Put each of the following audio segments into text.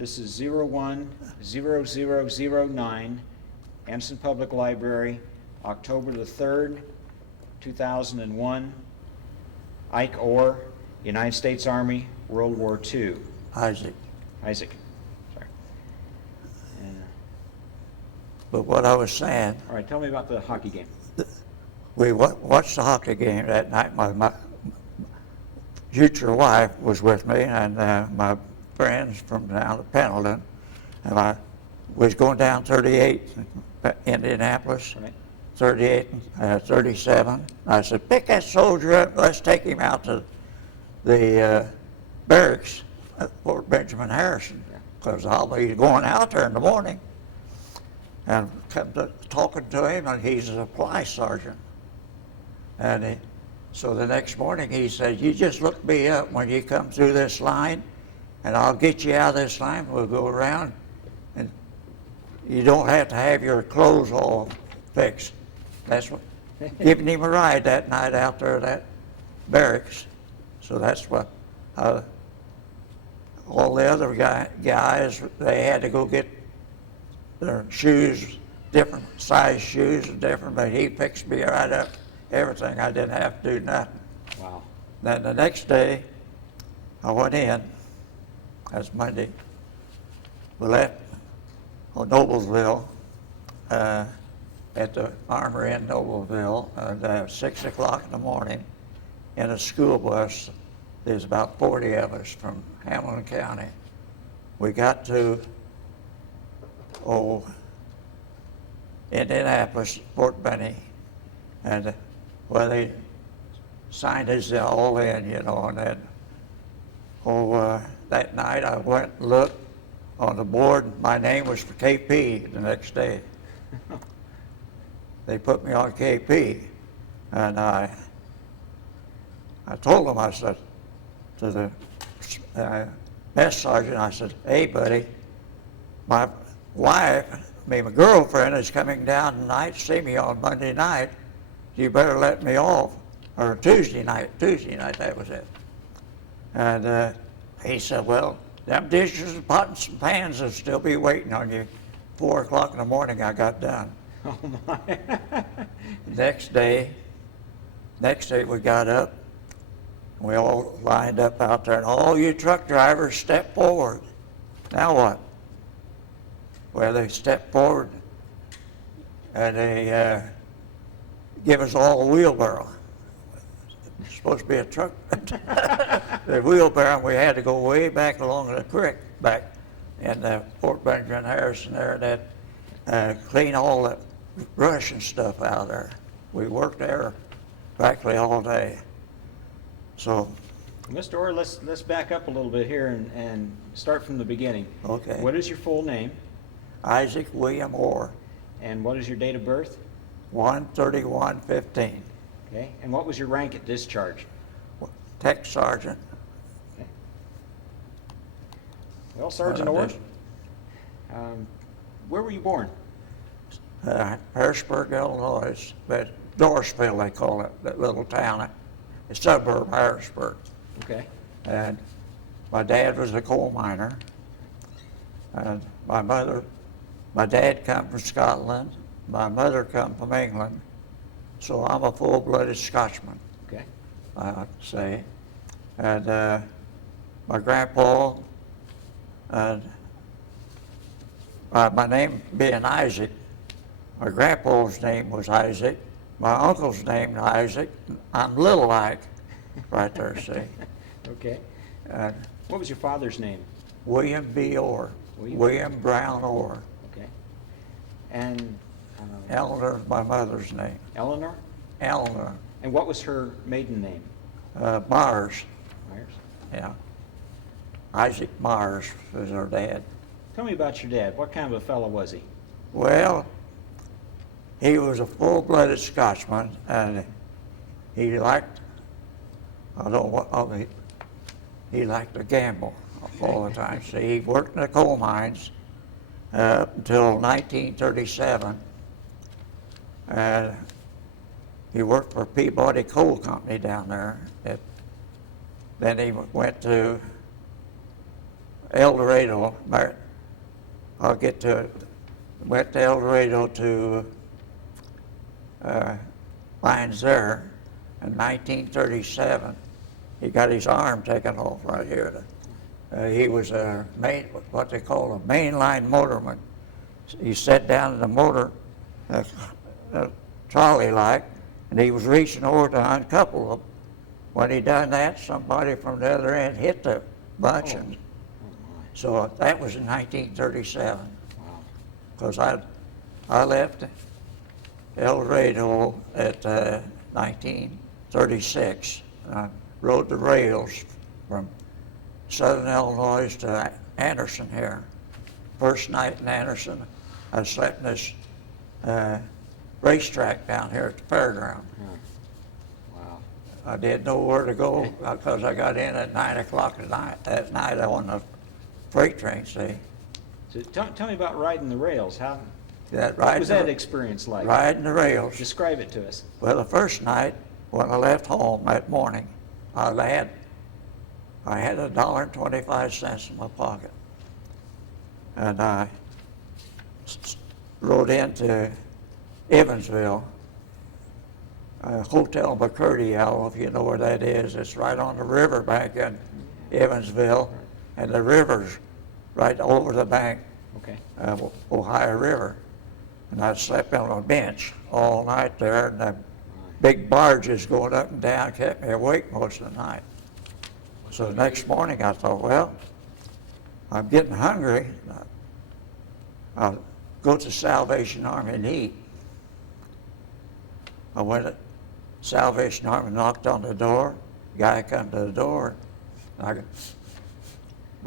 This is 010009, Anson Public Library, October the 3rd, 2001. Ike Orr, United States Army, World War II. Isaac. Isaac, sorry. But what I was saying, All right, tell me about the hockey game. we watched the hockey game that night. My future wife was with me, and my friends from down at Pendleton, and I was going down 38 Indianapolis, Right. 38, 37. I said, pick that soldier up, let's take him out to the barracks at Fort Benjamin Harrison, because I'll be going out there in the morning. And kept talking to him, and he's a supply sergeant. And so the next morning he said, you just look me up when you come through this line, and I'll get you out of this line. We'll go around, and you don't have to have your clothes all fixed. That's what, giving him a ride that night out there at that barracks. So that's what, all the other guys, they had to go get their shoes, different size shoes, different, but he fixed me right up, everything. I didn't have to do nothing. Wow. Then the next day, I went in, that's Monday. We left Noblesville, at the Armory in Noblesville at 6 o'clock in the morning in a school bus. There's about 40 of us from Hamilton County. We got to Indianapolis, Fort Benning, and they signed us all in, you know, and then, that night I went and looked on the board, my name was for KP the next day. They put me on KP, and I told them, I said, to the mess sergeant, I said, hey buddy, my wife, my girlfriend is coming down tonight to see me on Monday night. You better let me off. Or Tuesday night, that was it. And he said, well, them dishes and pots and pans will still be waiting on you. 4 o'clock in the morning I got done. Oh my. Next day we got up. We all lined up out there, and all you truck drivers step forward. Now what? Well, they stepped forward, and they give us all a wheelbarrow. It's supposed to be a truck. The wheelbarrow, and we had to go way back along the creek, back in Fort Benjamin Harrison there, that clean all that brush and stuff out of there. We worked there practically all day. So, Mr. Orr, let's back up a little bit here and start from the beginning. okay. What is your full name? Isaac William Orr, And what is your date of birth? 1/31/15. Okay. And what was your rank at discharge? Tech sergeant. Okay. Well, Sergeant Orr, where were you born? Harrisburg, Illinois, but Dorsville they call it, that little town, a suburb of Harrisburg. Okay. And my dad was a coal miner, and my dad come from Scotland, my mother come from England, so I'm a full-blooded Scotsman, Okay. I would say. And my grandpa, and my name being Isaac, my grandpa's name was Isaac, my uncle's name was Isaac, I'm Little Ike, right there, see. Okay. And What was your father's name? William B. Orr, William Brown Orr. Okay. And Eleanor's my mother's name, Eleanor? Eleanor. And what was her maiden name? Myers, Myers. yeah. Isaac Myers was her dad. Tell me about your dad. What kind of a fellow was he? Well, he was a full-blooded Scotsman, and he liked, he liked to gamble all the time. See, he worked in the coal mines up until 1937, and he worked for Peabody Coal Company down there. Then he went to El Dorado. I'll get to it. Went to El Dorado to mines there in 1937. He got his arm taken off right here. He was a what they call a mainline motorman. He sat down in the motor, trolley like, and he was reaching over to uncouple them. When he done that, somebody from the other end hit the bunch, and so that was in 1937. Wow. Because I left El Dorado at 1936. I rode the rails from Southern Illinois to Anderson here. First night in Anderson, I slept in this racetrack down here at the fairground. Wow. I didn't know where to go because I got in at 9 o'clock at night on the freight train, see. So tell me about riding the rails. What was that experience like? Riding the rails. Describe it to us. Well, the first night when I left home that morning, I had $1.25 in my pocket. And I rode into Evansville, Hotel McCurdy, I don't know if you know where that is. It's right on the river bank in Evansville, and the river's right over the bank Okay. of Ohio River. And I slept on a bench all night there, and the big barges going up and down kept me awake most of the night. So the next morning I thought, well, I'm getting hungry. I'll go to Salvation Army and eat. I went to Salvation Army, knocked on the door. Guy come to the door. And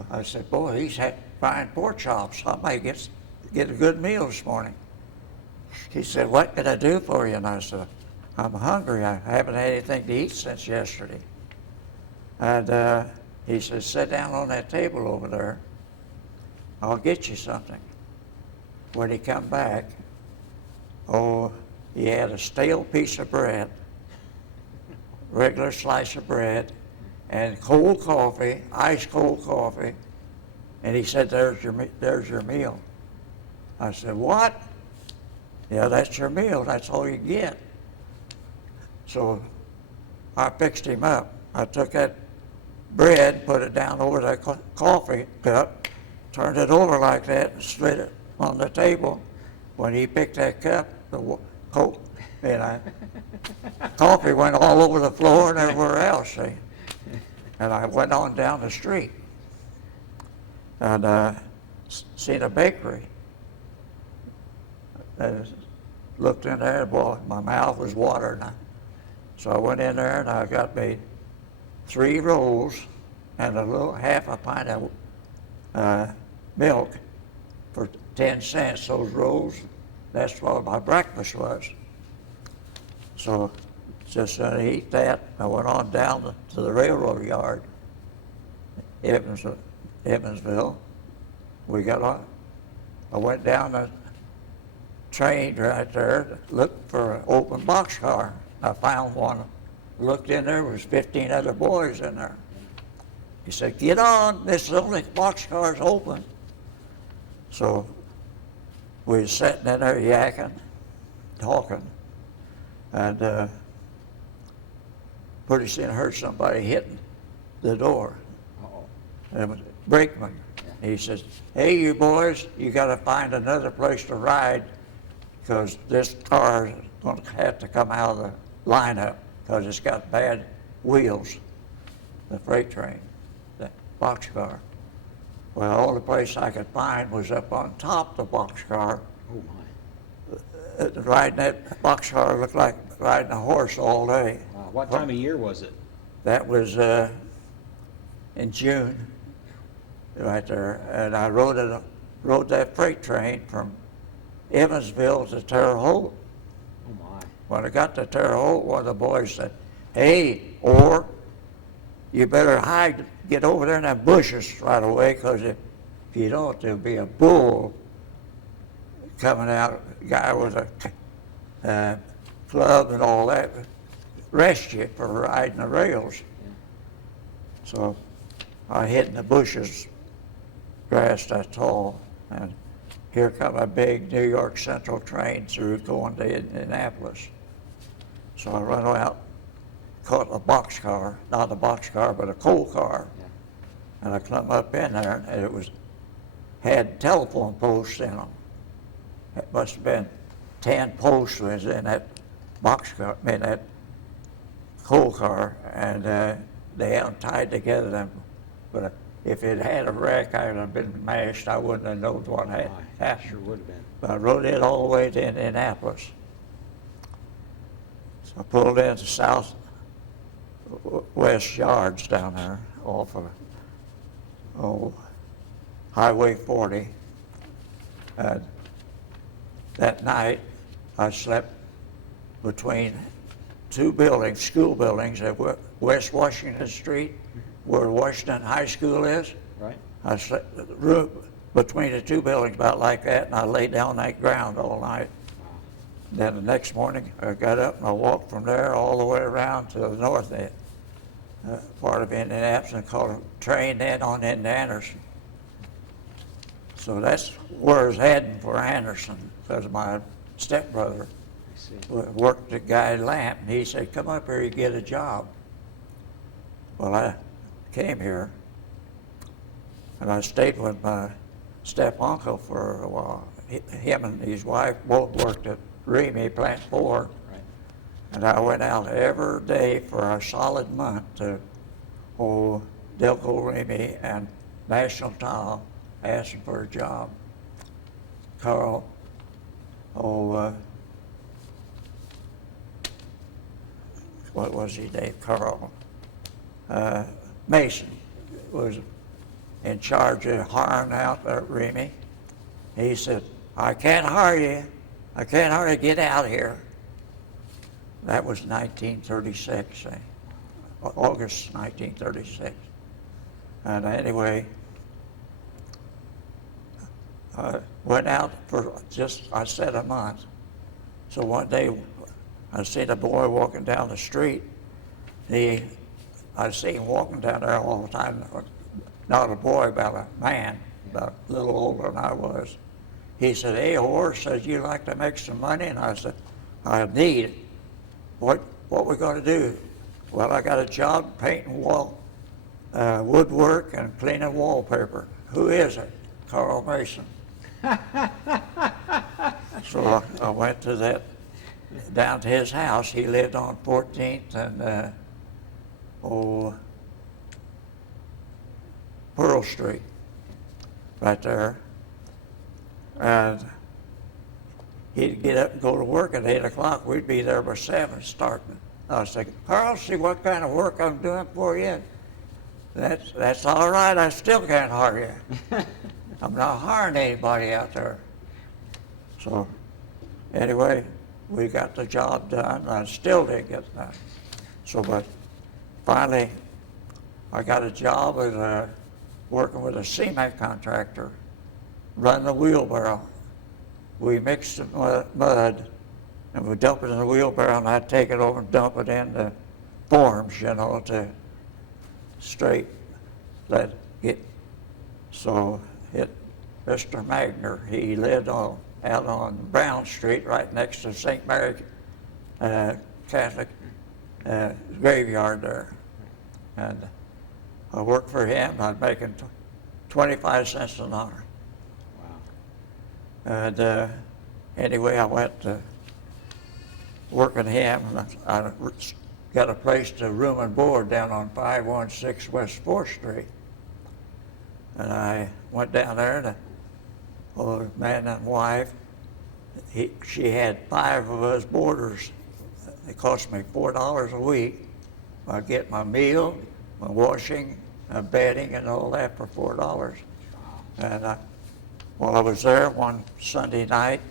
I said, boy, he's had fine pork chops. I might get a good meal this morning. He said, what can I do for you? And I said, I'm hungry. I haven't had anything to eat since yesterday. And he said, sit down on that table over there. I'll get you something. When he come back, he had a stale piece of bread, regular slice of bread, and cold coffee, ice cold coffee. And he said, there's your meal. I said, what? Yeah, that's your meal. That's all you get. So I fixed him up. I took that bread, put it down over that coffee cup, turned it over like that, and slid it on the table. When he picked that cup, the coffee went all over the floor and everywhere else, see. And I went on down the street and seen a bakery. I looked in there, boy, my mouth was watering. So I went in there and I got me 3 rolls and half a pint of milk for 10 cents, those rolls. That's what my breakfast was. So just eat that. I went on down to the railroad yard, Evansville. I went down the train right there, looked for an open boxcar. I found one. Looked in there, was 15 other boys in there. He said, get on, this is the only boxcar's open. So we was sitting in there yakking, talking, and pretty soon I heard somebody hitting the door. It was brakeman. He says, hey, you boys, you got to find another place to ride because this car is going to have to come out of the lineup because it's got bad wheels, the freight train, the boxcar. Well, the only place I could find was up on top of the boxcar. Oh, my. Riding that boxcar looked like riding a horse all day. Wow. What time of year was it? That was in June, right there. And I rode that freight train from Evansville to Terre Haute. Oh, my. When I got to Terre Haute, one of the boys said, hey, Orr, you better hide, get over there in that bushes right away, because if you don't, there'll be a bull coming out, a guy with a club and all that, arrest you for riding the rails. So I hid in the bushes grass that tall, and here come a big New York Central train through going to Indianapolis. So I run out, caught a boxcar, not a boxcar, but a coal car. Yeah. And I climbed up in there, and it had telephone posts in them. It must have been 10 posts was in that boxcar, in that coal car, and they hadn't tied together them. But if it had a wreck, I would have been mashed. I wouldn't have known what had happened. Sure would have been. But I rode it all the way to Indianapolis. So I pulled into southwest yards down there off of Highway 40. And that night, I slept between two buildings, school buildings at West Washington Street, where Washington High School is. Right. I slept in the room between the two buildings about like that, and I lay down on that ground all night. Then the next morning, I got up and I walked from there all the way around to the north end, part of Indianapolis, and caught a train in on into Anderson. So that's where I was heading for Anderson, because my stepbrother I see. worked at Guy Lamp, and he said, come up here, you get a job. Well, I came here, and I stayed with my step-uncle for a while. Him and his wife both worked at Rhine, Plant 4, Right. and I went out every day for a solid month to Delco Rhine and National Tile asking for a job. Carl, what was his name? Carl Mason was in charge of hiring out at Remy. He said, I can't hire you. I can't hire you. Get out here. That was 1936, August 1936. And anyway, I went out for just, I said, a month. So one day, I seen a boy walking down the street. I see him walking down there all the time. Not a boy, but a man, about a little older than I was. He said, hey, Horace, says, you like to make some money? And I said, I need it. What we going to do? Well, I got a job painting woodwork and cleaning wallpaper. Who is it? Carl Mason. So I went to down to his house. He lived on 14th and Pearl Street, right there. And he'd get up and go to work at 8 o'clock. We'd be there by 7 starting. I was thinking, Carl, see what kind of work I'm doing for you? That's all right. I still can't hire you. I'm not hiring anybody out there. So anyway, we got the job done. I still didn't get it done. So, but finally, I got a job as working with a cement contractor, running a wheelbarrow. We mixed the mud, and we dump it in the wheelbarrow, and I'd take it over and dump it in the forms, to straight let get. So Mr. Magner, he lived out on Brown Street, right next to St. Mary Catholic graveyard there. And I worked for him. I'm making 25 cents an hour. Wow. And anyway, I went to work with him, and I got a place to room and board down on 516 West 4th Street. And I went down there, and the man and wife, she had 5 of us boarders. It cost me $4 a week. I get my meal, my washing, my bedding, and all that for $4. And while I was there one Sunday night,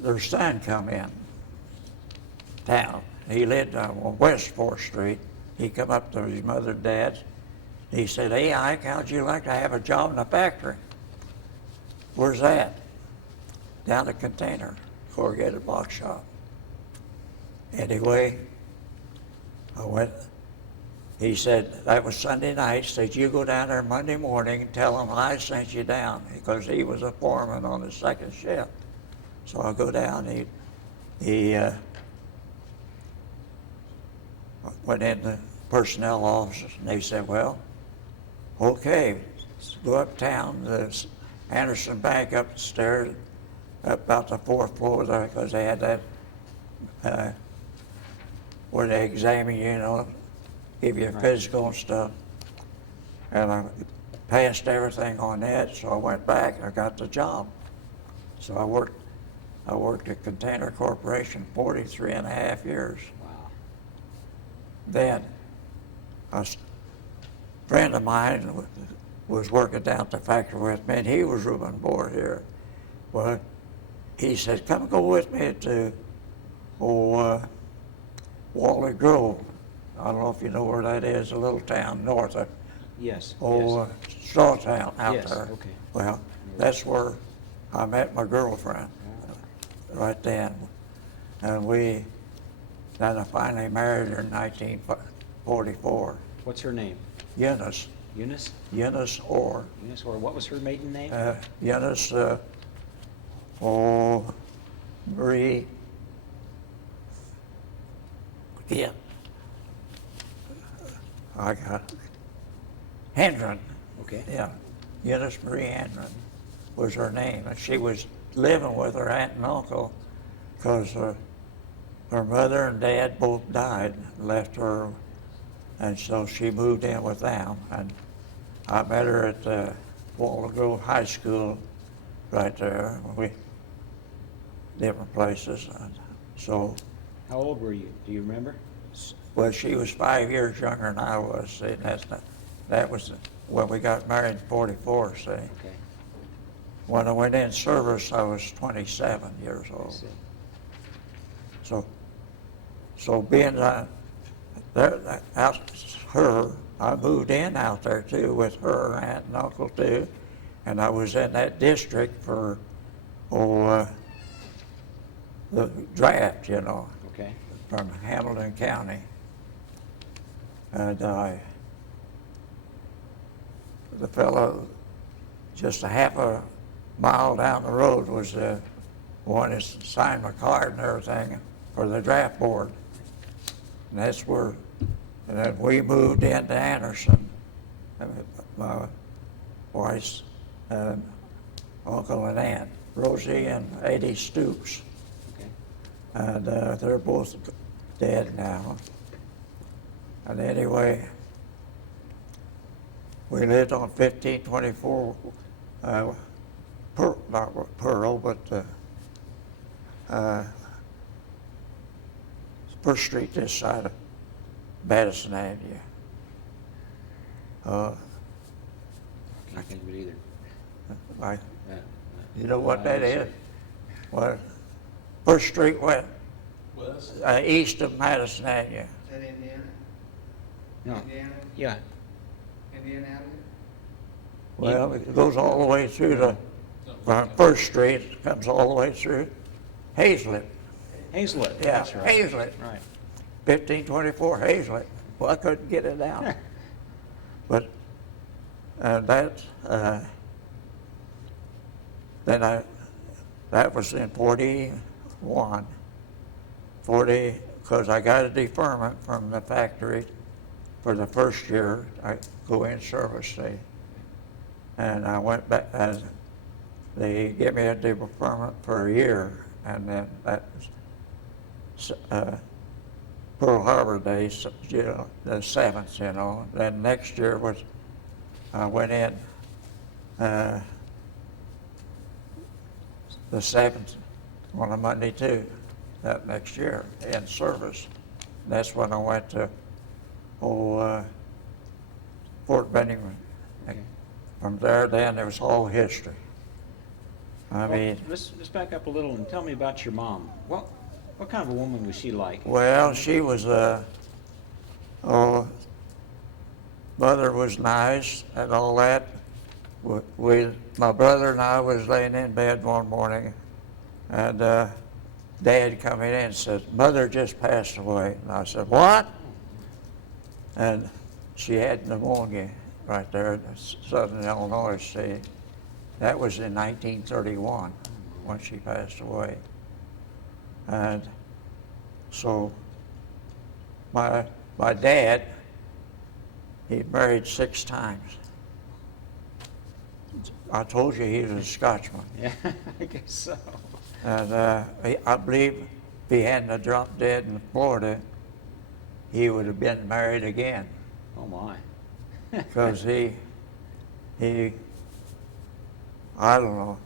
their son come in town. He lived on West 4th Street. He come up to his mother and dad's. He said, hey, Ike, how'd you like to have a job in the factory? Where's that? Down the Container, corrugated box shop. Anyway, I went he said, that was Sunday night, said, you go down there Monday morning and tell them I sent you down, because he was a foreman on the second shift. So I go down, he went in the personnel office, and they said, well, okay, go uptown, the Anderson Bank up the stairs, up about the 4th floor there, because they had that, where they examine you, you know, give you a physical and stuff. And I passed everything on that, so I went back and I got the job. So I worked at Container Corporation 43 and a half years. Wow. Then a friend of mine was working down at the factory with me, and he was room and board here. Well, he said, come go with me to Wally Grove. I don't know if you know where that is, a little town north of Yes. Straw Town out Yes, there. okay. Well, that's where I met my girlfriend, right then. And then I finally married her in 1944. What's her name? Eunice. Eunice? Eunice Orr. Eunice, or what was her maiden name? Eunice, Marie. Yeah. I got Hendren. Okay. Yeah. Eunice Marie Hendren was her name. And she was living with her aunt and uncle because her mother and dad both died and left her. And so she moved in with them. And I met her at Walnut Grove High School right there. We different places. And so, How old were you? Do you remember? well, she was 5 years younger than I was. See, that was when we got married in 44, see. Okay. When I went in service, I was 27 years I old. see. So being there, I moved in out there too with her aunt and uncle too, and I was in that district for the draft, you know, Okay. from Hamilton County. And the fellow just a half a mile down the road was the one that signed my card and everything for the draft board. And that's where, and then we moved into Anderson. My wife's uncle and aunt, Rosie and Eddie Stoops. Okay. And they're both dead now. And anyway, we lived on 1524 not Pearl, but First Street this side of Madison Avenue. Can't think of it either. You know what that is? What? First Street west, east of Madison Avenue. Is that Indiana? No. Indiana? Yeah. Indiana Avenue? Well, it goes all the way through from First Street, it comes all the way through Hazlet. Hazlet. Yeah, That's right. Hazlet. Right. 1524 Hazlet. Well, I couldn't get it down. But that was in 41. Because I got a deferment from the factory for the first year. I go in service, see. And I went back, and they gave me a deferment for a year, and then that was Pearl Harbor Day, you know, the 7th, you know. Then next year was, I went in the 7th on a Monday too, that next year in service. That's when I went to Fort Benning. Okay. From there, then it was all history. I Well, mean, let's back up a little and tell me about your mom. What kind of a woman was she like? well, she was mother was nice and all that. My brother and I was laying in bed one morning, and Dad come in and said, "Mother just passed away." And I said, "What?" And she had pneumonia right there in southern Illinois. See, that was in 1931 when she passed away. And so my dad, he married 6 times. I told you he was a Scotsman. Yeah, I guess so. And I believe if he hadn't dropped dead in Florida, he would have been married again. Oh my. Because he, I don't know,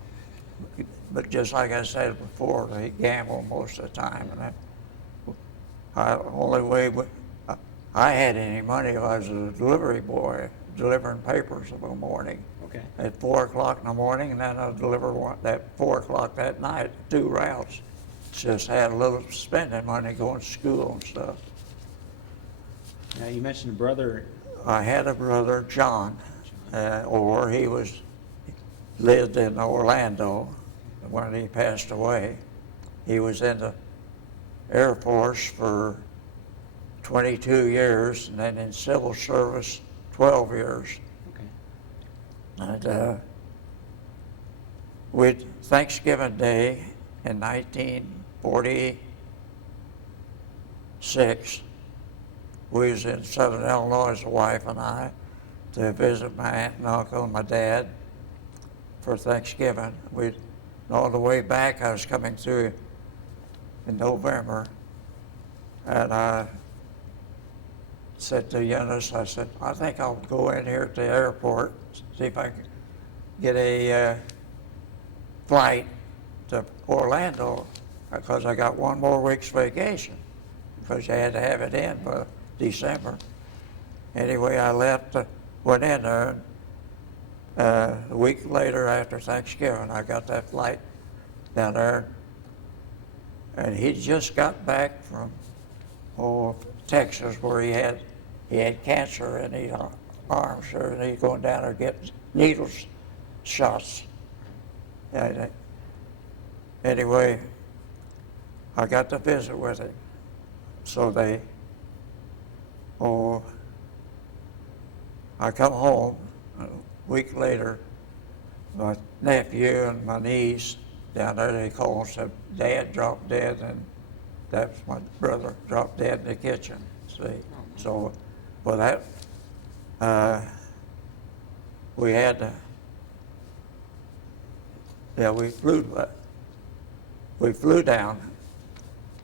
but just like I said before, he gambled most of the time. And only way I had any money, I was a delivery boy, delivering papers in the morning. Okay. At 4 o'clock in the morning, and then I'd deliver one at 4 o'clock that night, 2 routes. Just had a little spending money going to school and stuff. Now, you mentioned a brother. I had a brother, John, he lived in Orlando when he passed away. He was in the Air Force for 22 years, and then in civil service, 12 years. Okay. And Thanksgiving Day in 1946, we was in southern Illinois, the wife and I, to visit my aunt and uncle and my dad for Thanksgiving. On the way back, I was coming through in November, and I said to Eunice, I said, I think I'll go in here at the airport, see if I can get a flight to Orlando, because I got 1 more week's vacation, because you had to have it in by December. Anyway, I left, went in there, and a week later after Thanksgiving, I got that flight down there, and he just got back from Texas, where he had cancer in his arms, and he's going down there getting needles shots. And anyway, I got to visit with him. So I come home a week later. My nephew and my niece down there, they called and said, Dad dropped dead, and that's my brother dropped dead in the kitchen. See, so for that, we had to. Yeah, we flew down.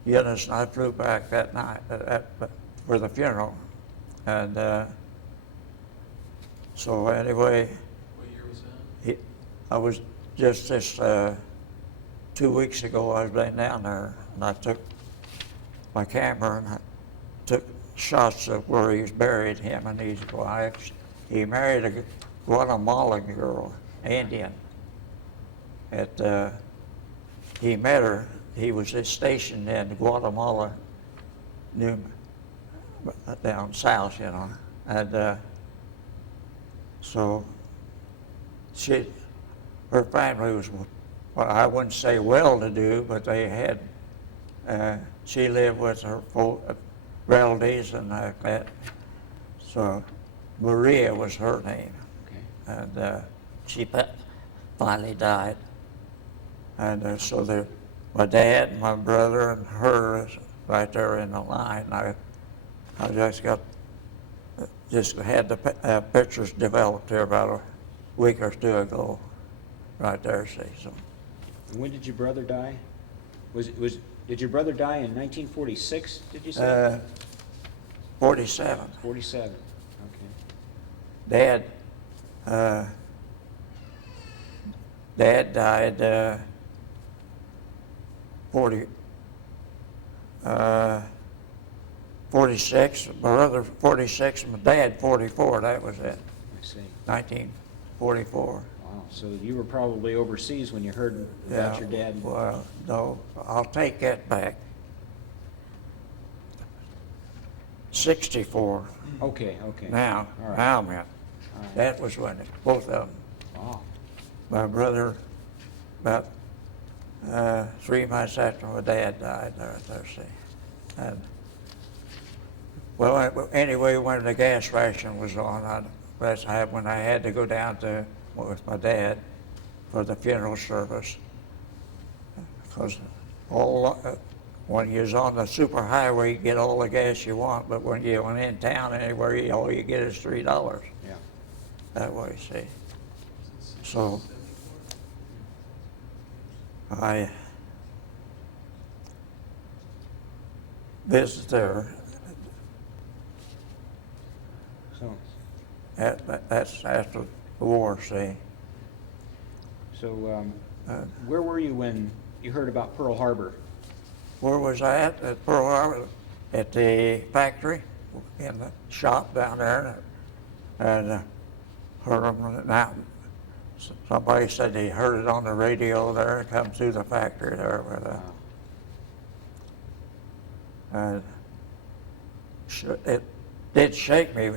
Eunice and I flew back that night for the funeral, and so anyway. What year was that? I was just this 2 weeks ago. I was laying down there, and I took my camera and I took shots of where he was buried, him and his wife. He married a Guatemalan girl, Indian. He met her. He was stationed in Guatemala, down south, you know, and so her family was, well, I wouldn't say well-to-do, but they had. She lived with her relatives and like that. So Maria was her name, Okay. and she finally died. And so my dad, my brother, and her is right there in the line. I just had the pictures developed here about a week or 2 ago, right there. See, so. When did your brother die? Did your brother die in 1946? Did you say? 47. 47. Okay. Dad died 46, my brother 46, my dad 44, that was it, I see. 1944. Wow. So you were probably overseas when you heard about your dad. Well, no, I'll take that back. 64. Okay. Now, All right. now, man, All right. that was when both of them. Wow. My brother, about 3 months after my dad died, there, see. And Well, anyway, when the gas ration was on, when I had to go down with my dad for the funeral service. Because when you're on the superhighway, you get all the gas you want, but when you're in town anywhere, all you get is $3. Yeah. That way, see. So I visited there. So, That's after the war, see. so where were you when you heard about Pearl Harbor? Where was I at Pearl Harbor? At the factory, in the shop down there, and heard them now. Somebody said they heard it on the radio there, come through the factory there with Wow. it did shake me.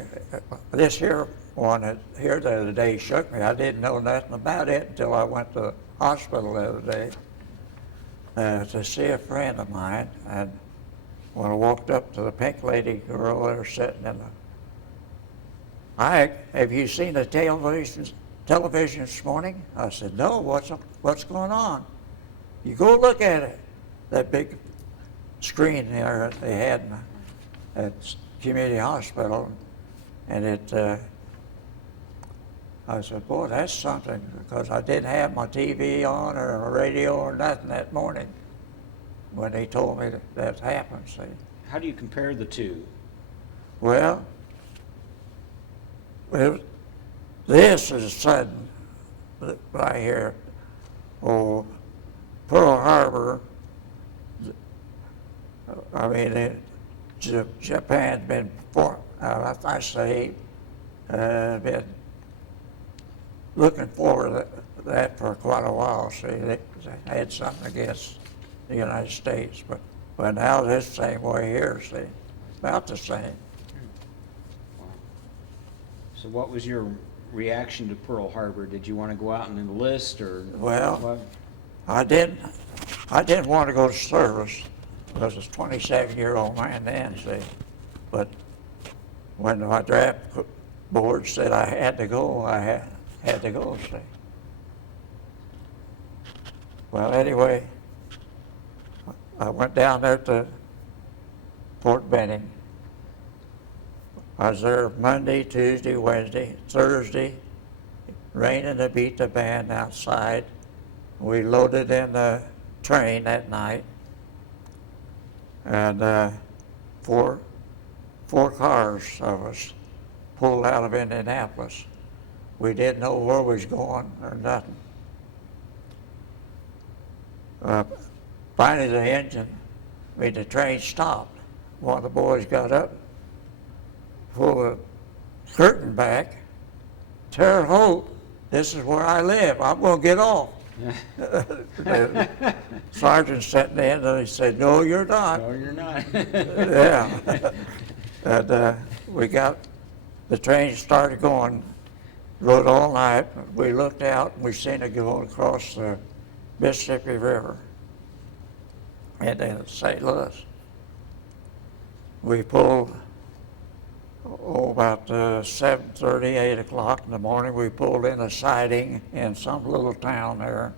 This here one here the other day shook me. I didn't know nothing about it until I went to the hospital the other day to see a friend of mine. And when I walked up to the pink lady girl there sitting in have you seen the television this morning? I said, no, what's going on? You go look at it. That big screen there that they had at community hospital, and I said, boy, that's something, because I didn't have my TV on or a radio or nothing that morning when they told me that happened, see. How do you compare the two? Well, this is sudden right here. Oh, Pearl Harbor, I mean, Japan's been, been looking forward to that for quite a while. See, they had something against the United States, but now this same way here, see, about the same. Wow. So what was your reaction to Pearl Harbor? Did you want to go out and enlist, or Well, what? I didn't want to go to service. I was a 27-year-old man then, see. But when my draft board said I had to go, I had to go, see. Well, anyway, I went down there to Fort Benning. I was there Monday, Tuesday, Wednesday, Thursday, raining to beat the band outside. We loaded in the train that night, and four cars of us pulled out of Indianapolis. We didn't know where we was going or nothing. Finally, the train stopped. One of the boys got up, pulled the curtain back. Terre Haute, this is where I live. I'm going to get off. The sergeant sat in and he said, no, you're not. No, you're not. Yeah. And the train started going, rode all night. We looked out and we seen it going across the Mississippi River and then St. Louis. We pulled, about 7:30, 8 o'clock in the morning, we pulled in a siding in some little town there.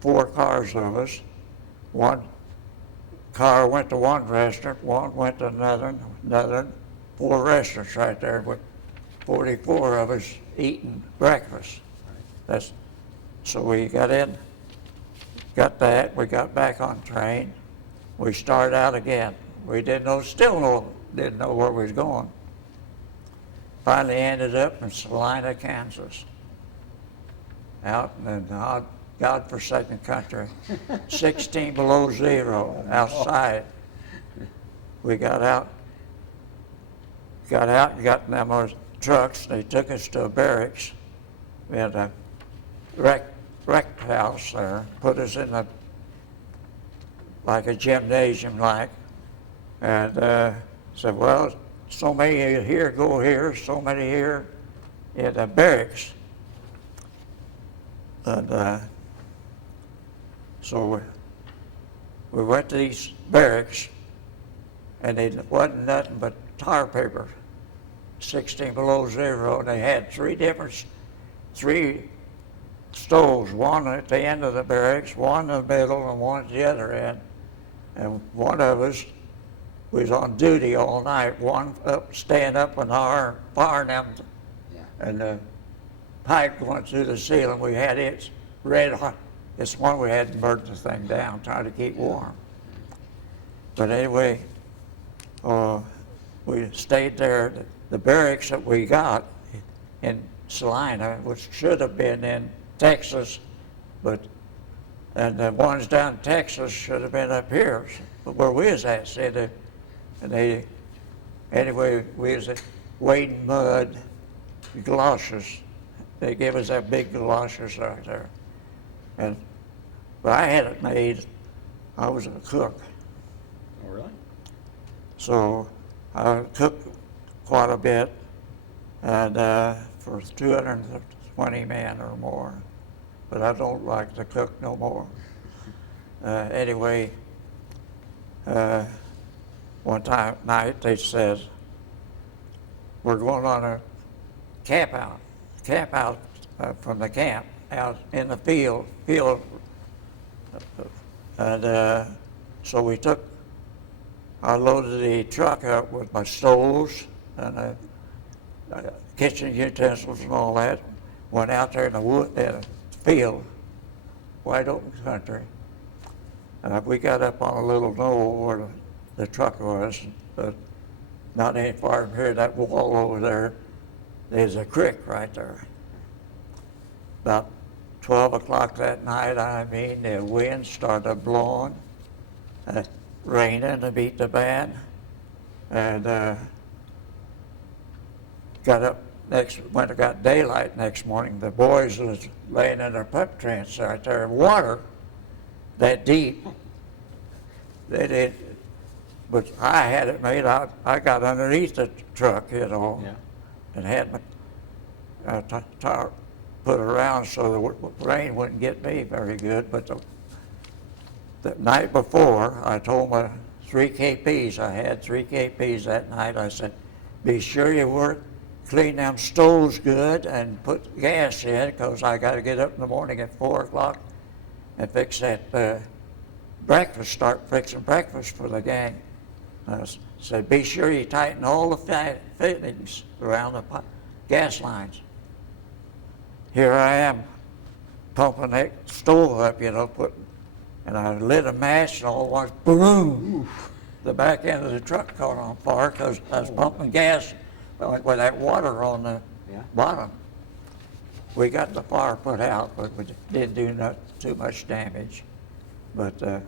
Four cars of us. One car went to one restaurant, one went to another, 4 restaurants right there with 44 of us eating breakfast. So we got in, got that, we got back on the train, we started out again. We didn't know where we was going. Finally ended up in Salina, Kansas, out in the godforsaken country, 16 below zero outside. We got out and got in them trucks. They took us to a barracks. We had a rec house there, put us in like a gymnasium and said, well, so many here go here, so many here in the barracks. And so we went to these barracks, and it wasn't nothing but tar paper, 16 below zero, and they had three stoves, one at the end of the barracks, one in the middle, and one at the other end. And one of us was on duty all night, one up, staying up an hour, firing them, Yeah. and the pipe going through the ceiling. We had it red hot. It's one we had to burn the thing down, trying to keep warm. But anyway, we stayed there. The barracks that we got in Salina, which should have been in Texas, and the ones down in Texas should have been up here, where we was at. Anyway, we was wading mud, galoshes. They gave us that big galoshes right there. But I had it made. I was a cook. Oh, really? So I cooked quite a bit, and for 220 men or more. But I don't like to cook no more. Anyway, one night they said, we're going on a camp out from the camp out in the field. And so I loaded the truck up with my stoves and kitchen utensils and all that. Went out there in the field, wide open country. We got up on a little knoll where the truck was, but not any far from here, that wall over there, there's a creek right there. About 12 o'clock that night, the wind started blowing, raining to beat the band, and got up when it got daylight next morning. The boys was laying in their pup trench right there in water that deep. They did, but I had it made. I got underneath the truck, Yeah. and had my tarp put around so the rain wouldn't get me very good. But the night before, I told my 3 KPs, I had 3 KPs that night, I said, be sure you clean them stoves good and put gas in, because I got to get up in the morning at 4 o'clock and fix that breakfast, start fixing breakfast for the gang. I said, be sure you tighten all the fittings around the gas lines. Here I am pumping that stove up, and I lit a match and all at once, boom, the back end of the truck caught on fire because I was pumping gas with that water on the bottom. We got the fire put out, but we didn't do too much damage. But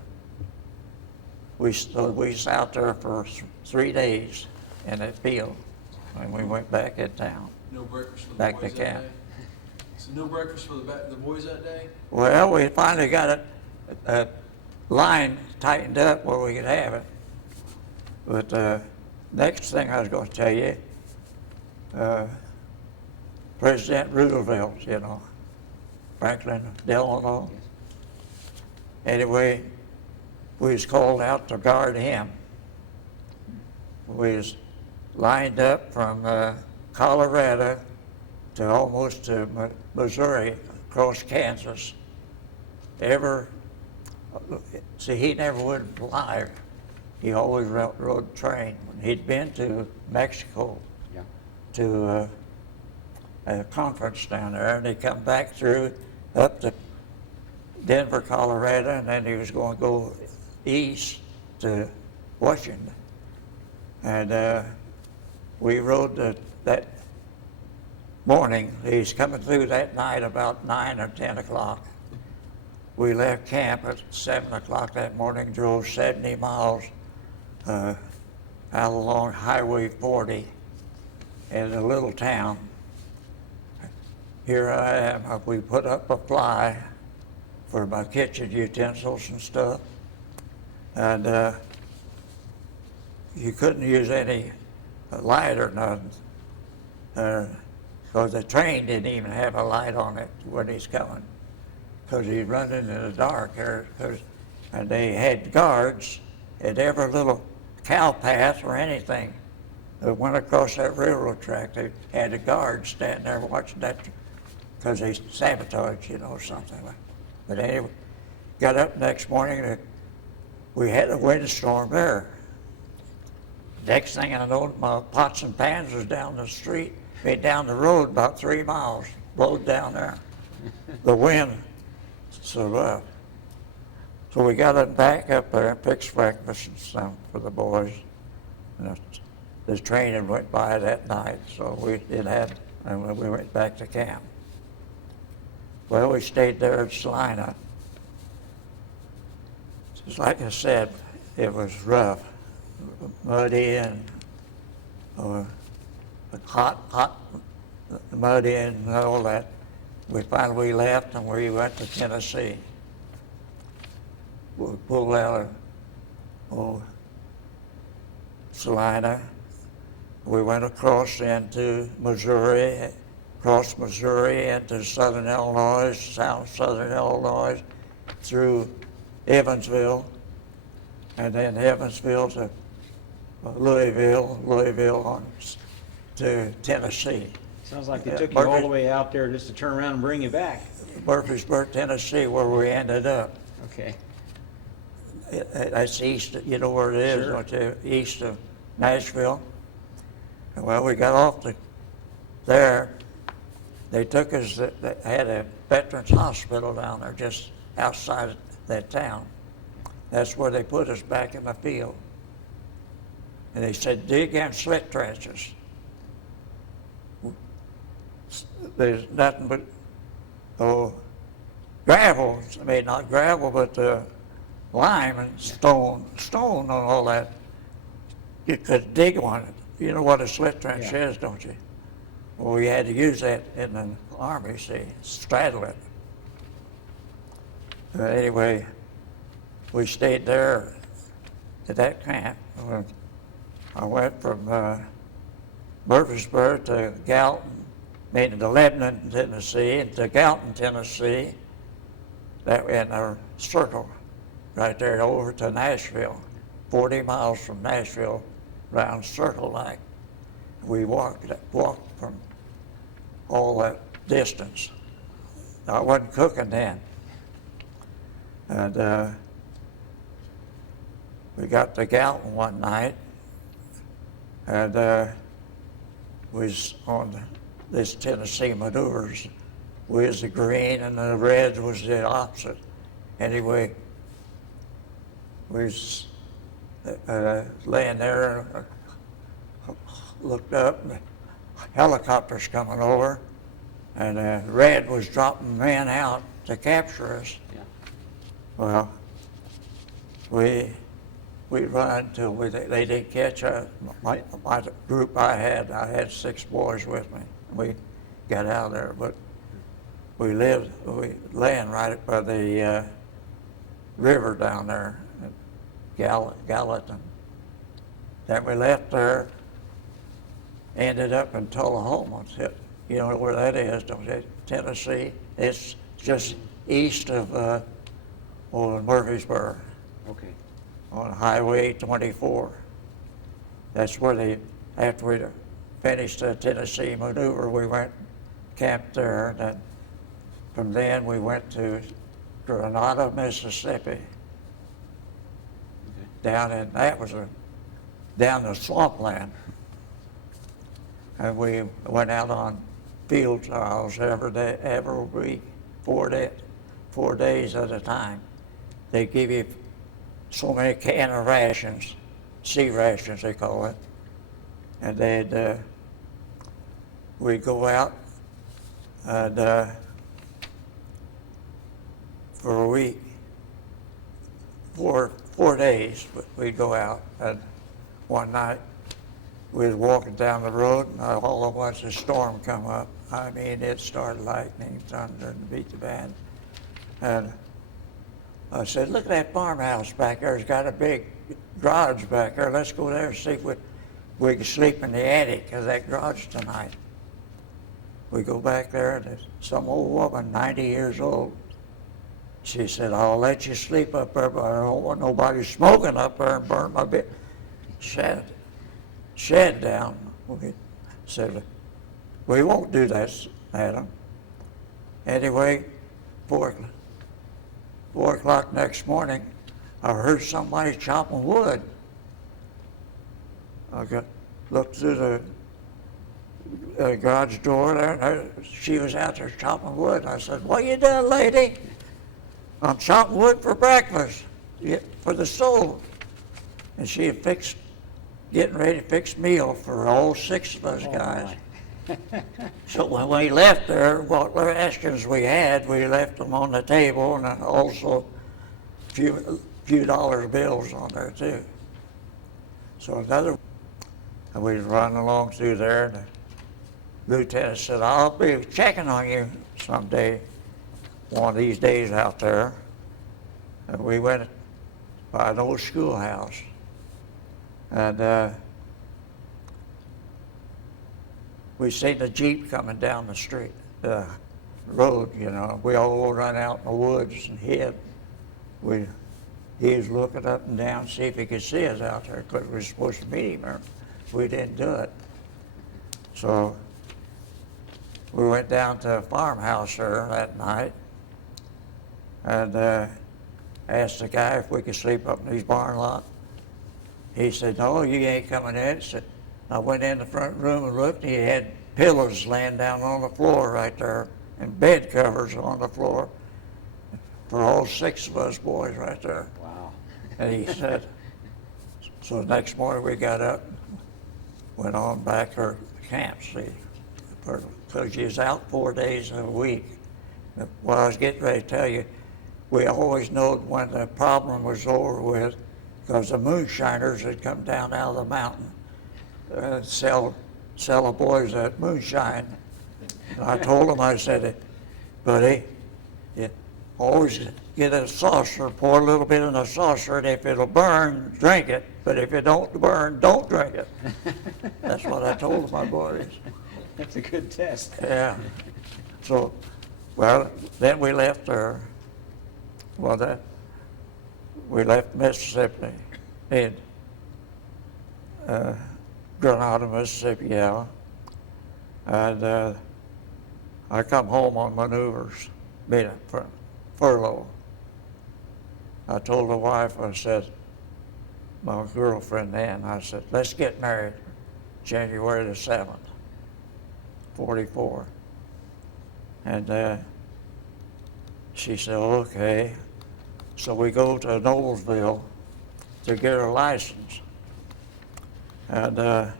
we was out there for 3 days in that field, and we went back in town. No breakfast for the Back boys to that camp. day? So no breakfast for the boys that day? Well, we finally got a line tightened up where we could have it. But next thing I was going to tell you, President Roosevelt, Franklin Delano. Anyway, we was called out to guard him. We was lined up from Colorado to almost to Missouri, across Kansas. See, he never would fly. He always rode train. He'd been to Mexico to a conference down there, and he come back through up to Denver, Colorado, and then he was going to go east to Washington. And we rode that morning. He's coming through that night about 9 or 10 o'clock. We left camp at 7 o'clock that morning, drove 70 miles out along Highway 40 in a little town. Here I am. We put up a fly for my kitchen utensils and stuff. And you couldn't use any light or nothing. Because the train didn't even have a light on it when he's coming. Because he's running in the dark there. And they had guards at every little cow path or anything that went across that railroad track. They had a guard standing there watching that because they sabotaged, something like. But anyway, got up next morning and we had a windstorm there. Next thing I know, my pots and pans was down the street, down the road about 3 miles, blowed down there. The wind so rough. So we got them back up there and fixed breakfast and stuff for the boys. And the training went by that night, so and we went back to camp. Well, we stayed there at Salina. Just like I said, it was rough, muddy and hot, muddy and all that. We finally left and we went to Tennessee. We pulled out of Salina. We went across into Missouri, crossed Missouri into southern Illinois, southern Illinois, through Evansville, and then Evansville to Louisville on to Tennessee. Sounds like they took you all the way out there just to turn around and bring you back. Murfreesboro, Tennessee, where we ended up. Okay. That's east, you know where it is, Sure. don't you? East of Nashville. And well, we got off there. They took us, they had a veterans hospital down there just outside of that town. That's where they put us back in the field. And they said, dig in slit trenches. There's nothing but gravel, not gravel, but lime and stone and all that. You could dig on it. You know what a slit trench is, don't you? Well, we had to use that in the Army, see, straddle it. Anyway, we stayed there at that camp. I went from Murfreesboro to Gallatin, to Lebanon, Tennessee, and to Gallatin, Tennessee. That in our circle, right there over to Nashville, 40 miles from Nashville, round circle like. We walked from all that distance. I wasn't cooking then. And we got to Gallatin one night, and was on this Tennessee maneuvers. We was the green and the red was the opposite. Anyway, we was laying there, looked up, and helicopters coming over, and red was dropping men out to capture us. Yeah. Well, we run until they didn't catch us. My group I had 6 boys with me. We got out of there, but we laying right by the river down there at Gallatin. Then we left there, ended up in Tullahoma. You know where that is, don't you? Tennessee. It's just east of Murfreesboro. Okay. On Highway 24. That's where after we finished the Tennessee maneuver, we went camped there. And then from then we went to Grenada, Mississippi. Okay. Down the swampland. And we went out on field trials every week, 4 days at a time. They give you so many can of rations, sea rations they call it, and we'd go out and for a week, 4 days, we'd go out, and one night we was walking down the road and all at once a storm come up. I mean, it started lightning, thunder, and beat the band. And I said, look at that farmhouse back there. It's got a big garage back there. Let's go there and see if we can sleep in the attic of that garage tonight. We go back there, and there's some old woman, 90 years old. She said, I'll let you sleep up there, but I don't want nobody smoking up there and burn my bed. shed down. We said, we won't do that, Adam. Anyway, 4 o'clock next morning, I heard somebody chopping wood. Looked through the garage door there, and she was out there chopping wood. I said, "What you doing, lady?" "I'm chopping wood for breakfast, for the stove." And she had getting ready to fix meal for all 6 of us guys. So when we left there, what rations we had, we left them on the table, and also a few dollar bills on there too. So and we was running along through there, and the lieutenant said, "I'll be checking on you someday, one of these days out there." And we went by an old schoolhouse, and we seen the Jeep coming down the street, road, you know. We all run out in the woods and hid. He was looking up and down to see if he could see us out there, because we were supposed to meet him, or we didn't do it. So we went down to a farmhouse there that night, and asked the guy if we could sleep up in his barn lot. He said, "No, you ain't coming in." I went in the front room and looked, and he had pillows laying down on the floor right there, and bed covers on the floor for all 6 of us boys right there. Wow. And he said, so the next morning we got up, went on back to camp, see, because you was out 4 days a week. What I was getting ready to tell you, we always knowed when the problem was over with, because the moonshiners had come down out of the mountain, sell the boys that moonshine. And I told them, I said, "Buddy, you always get a saucer, pour a little bit in a saucer, and if it'll burn, drink it. But if it don't burn, don't drink it." That's what I told my boys. That's a good test. Yeah. So, well, then we left there. Well, we left Mississippi, in Grenada, Mississippi, yeah. And I come home on maneuvers, being furlough. I told the wife, I said, my girlfriend then, I said, "Let's get married January the 7th, 44. And she said, "Okay." So we go to Knowlesville to get her license. And the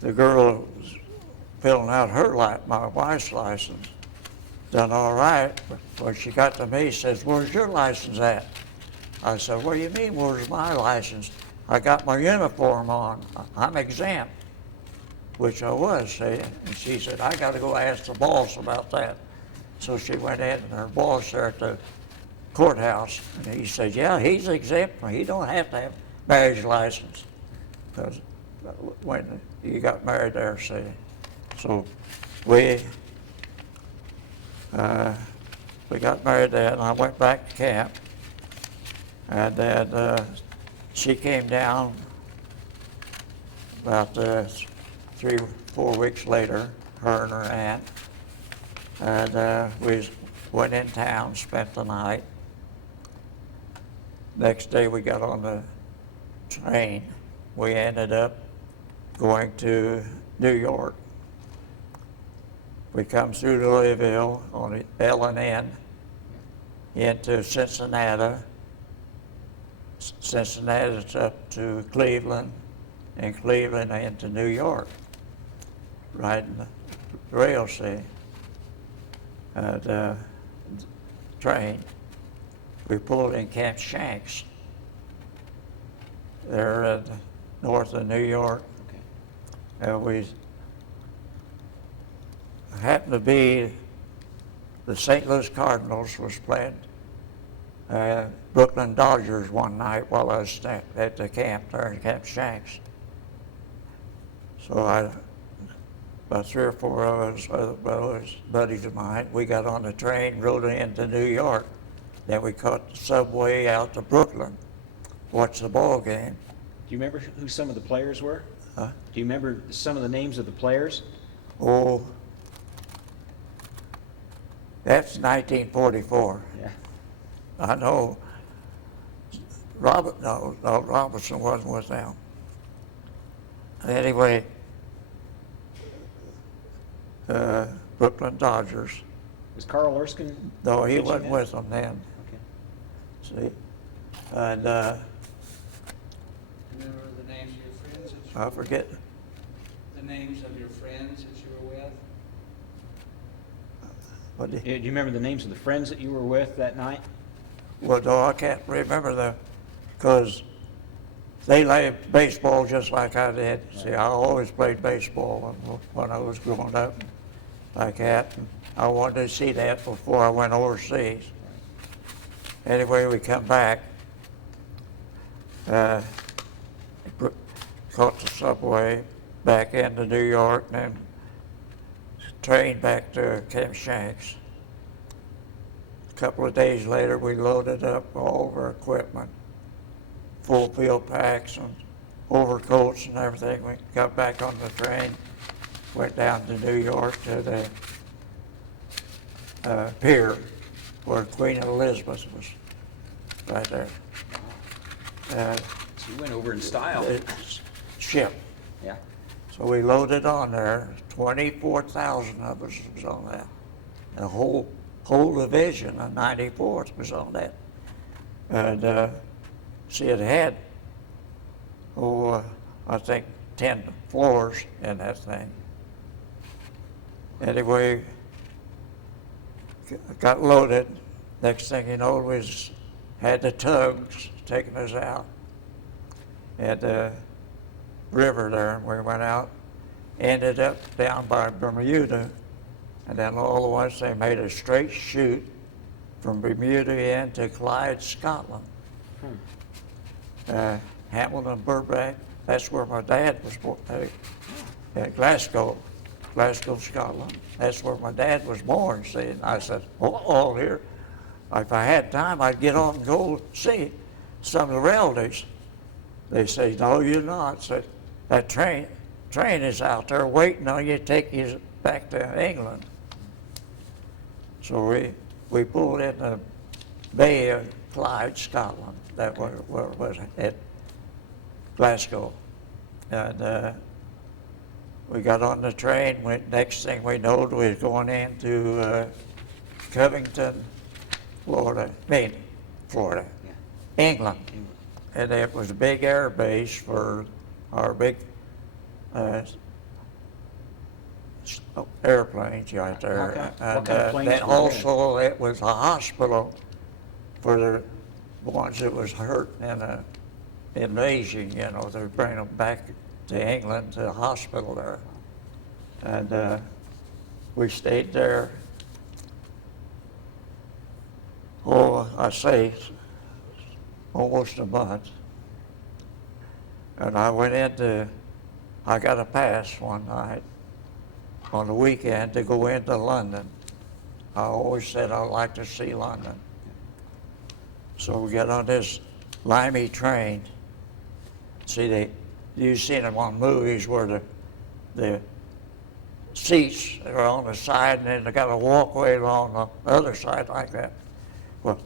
girl was filling out my wife's license, done all right. But when she got to me, she says, "Where's your license at?" I said, "What do you mean, where's my license? I got my uniform on. I'm exempt," which I was, see. And she said, "I got to go ask the boss about that." So she went in, and her boss there at the courthouse, and he said, "Yeah, he's exempt. He don't have to have marriage license." Because when you got married there, see. So we got married there, and I went back to camp. And then she came down about 3 or 4 weeks later, her and her aunt. And we went in town, spent the night. Next day we got on the train. We ended up going to New York. We come through Louisville on the L&N into Cincinnati. Cincinnati's up to Cleveland, and Cleveland into New York, riding the rail, see. And train. We pulled in Camp Shanks. They're north of New York. Okay. And we happened to be, the St. Louis Cardinals was playing Brooklyn Dodgers one night while I was at the camp there in Camp Shanks. So about 3 or 4 of us, other buddies of mine, we got on the train, rode into New York. Then we caught the subway out to Brooklyn. watch the ball game. Do you remember who some of the players were? Huh? Do you remember some of the names of the players? Oh, that's 1944. Yeah. I know Robinson wasn't with them. Anyway, Brooklyn Dodgers. Was Carl Erskine? No, he pitching wasn't then? with them then, Okay. see? And Remember the names of your friends that you I forget, the names of your friends that you were with? what Do you remember the names of the friends that you were with that night? well, no, I can't remember them, because they played baseball just like I did. See, I always played baseball when I was growing up like that. And I wanted to see that before I went overseas. Anyway, we come back, caught the subway back into New York, and then train back to Camp Shanks. A couple of days later, we loaded up all of our equipment, full field packs and overcoats and everything. We got back on the train, went down to New York to the pier where Queen Elizabeth was, right there. So you went over in style. The ship. Yeah. So we loaded on there, 24,000 of us was on that. The whole division of 94th was on that. And see, it had, I think 10 floors in that thing. Anyway, got loaded. Next thing you know, we had the tugs taking us out at the river there, and we went out, ended up down by Bermuda, and then all at once they made a straight shoot from Bermuda in to Clyde, Scotland. Hamilton, Burbank, that's where my dad was born, Glasgow, Scotland. That's where my dad was born, see, and I said, oh, here, if I had time, I'd get on and go see some of the relatives. They say, no, you're not. Said, that train is out there waiting on you to take you back to England. So we pulled in the Bay of Clyde, Scotland. That was where it was at Glasgow. And we got on the train. Next thing we know, we was going into Covington, Florida, England. And it was a big air base for our big airplanes right there. What kind of planes then were there? also it was a hospital for the ones that was hurt in an invasion, you know, they bring them back to England to the hospital there. And we stayed there, I say, almost a month. And I got a pass one night on the weekend to go into London. I always said I'd like to see London. So we get on this limey train. See, you've seen them on movies where the seats are on the side and then they got a walkway along the other side like that. Well,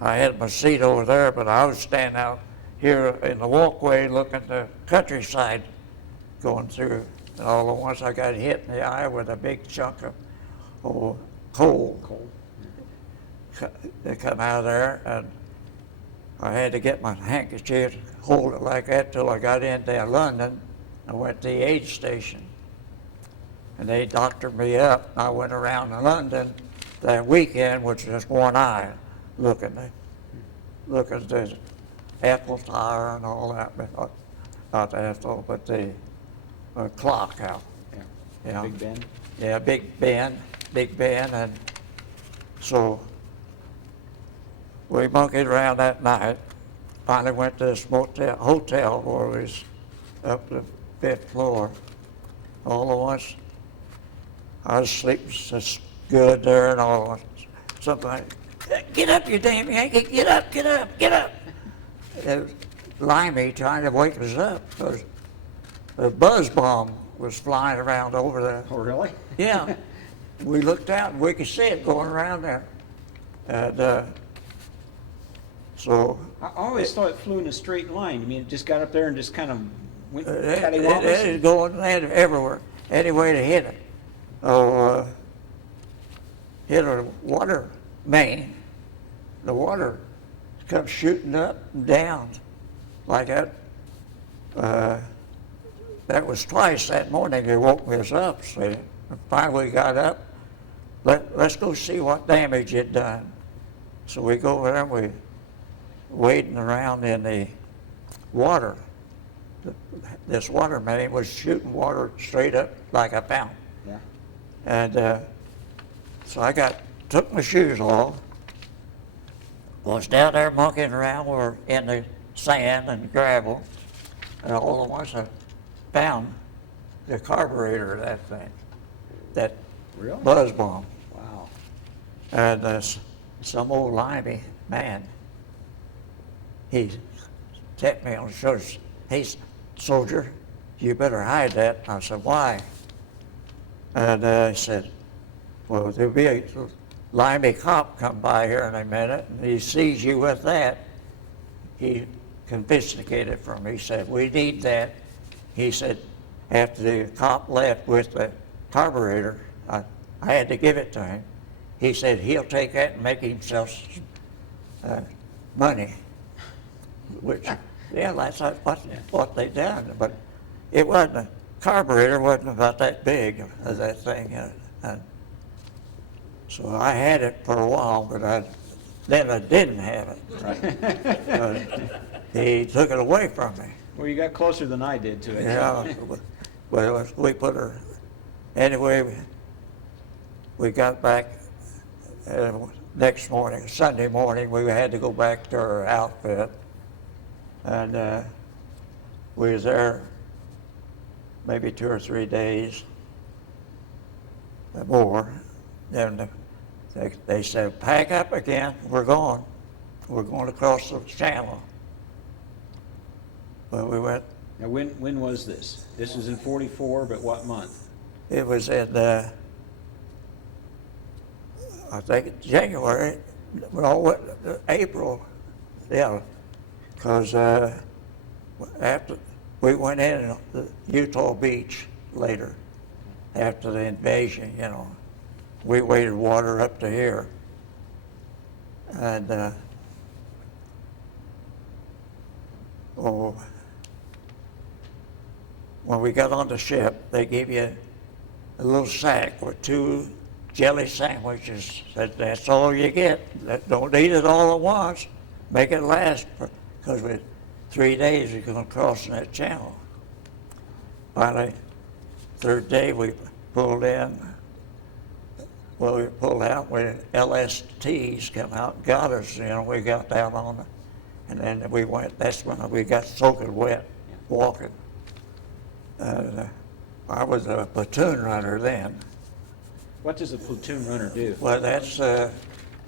I had my seat over there, but I was standing out here in the walkway looking at the countryside going through. And all at once I got hit in the eye with a big chunk of coal. They come out of there, and I had to get my handkerchief, hold it like that till I got into London. I went to the aid station, and they doctored me up. I went around in London that weekend with just one eye, looking at the Eiffel Tower and all that, but not the Eiffel, but the clock out. Yeah. Big Ben? Yeah, Big Ben, and so we monkeyed around that night. Finally went to this hotel where we was up to the 5th floor. All at once, I was sleeping just good there, and all at once, something like, get up, you damn Yankee, get up. it was Limey trying to wake us up because a buzz bomb was flying around over there. Oh, really? Yeah. We looked out and we could see it going around there. And so I always thought it flew in a straight line. I mean, it just got up there and just kind of went it cattywampus. is going everywhere, any way to hit it. Oh, hit a water main. The water comes shooting up and down like that. That was twice that morning. They woke us up. So finally got up. Let's go see what damage it done. So we go over there and we wading around in the water. This water main was shooting water straight up like a fountain. Yeah. And so I took my shoes off, was down there monkeying around, we're in the sand and gravel, and all at once I found the carburetor of that thing, that Really? buzz bomb. Wow. And some old limey man, he tapped me on the shoulder. Hey, soldier, you better hide that. I said, why? And he said, well, there'll be a limey cop come by here in a minute, and he sees you with that. He confiscated from me. He said, we need that. He said, after the cop left with the carburetor, I had to give it to him. He said he'll take that and make himself money, which, yeah, that's what they done. But it wasn't, a carburetor wasn't about that big as that thing. And so I had it for a while, but then I didn't have it. Right. He took it away from me. Well, you got closer than I did to it. Yeah, well, we put her, anyway, we got back next morning, Sunday morning, we had to go back to our outfit. And we was there maybe 2 or 3 days or more. Then they said, pack up again, we're going. We're going across the channel. Well, we went, Now, when was this? This was in 44, but what month? it was in, I think January, no, April, yeah. Because after we went in Utah Beach later, after the invasion, you know, we waded water up to here. And when we got on the ship, they gave you a little sack with 2 jelly sandwiches. Said, that's all you get. Don't eat it all at once. Make it last, because with 3 days you're going to cross that channel. Finally, 3rd day we pulled in. Well, we pulled out with LSTs come out and got us. You know, we got down on it, and then we went. That's when we got soaking wet walking. I was a platoon runner then. What does a platoon runner do? Well, that's a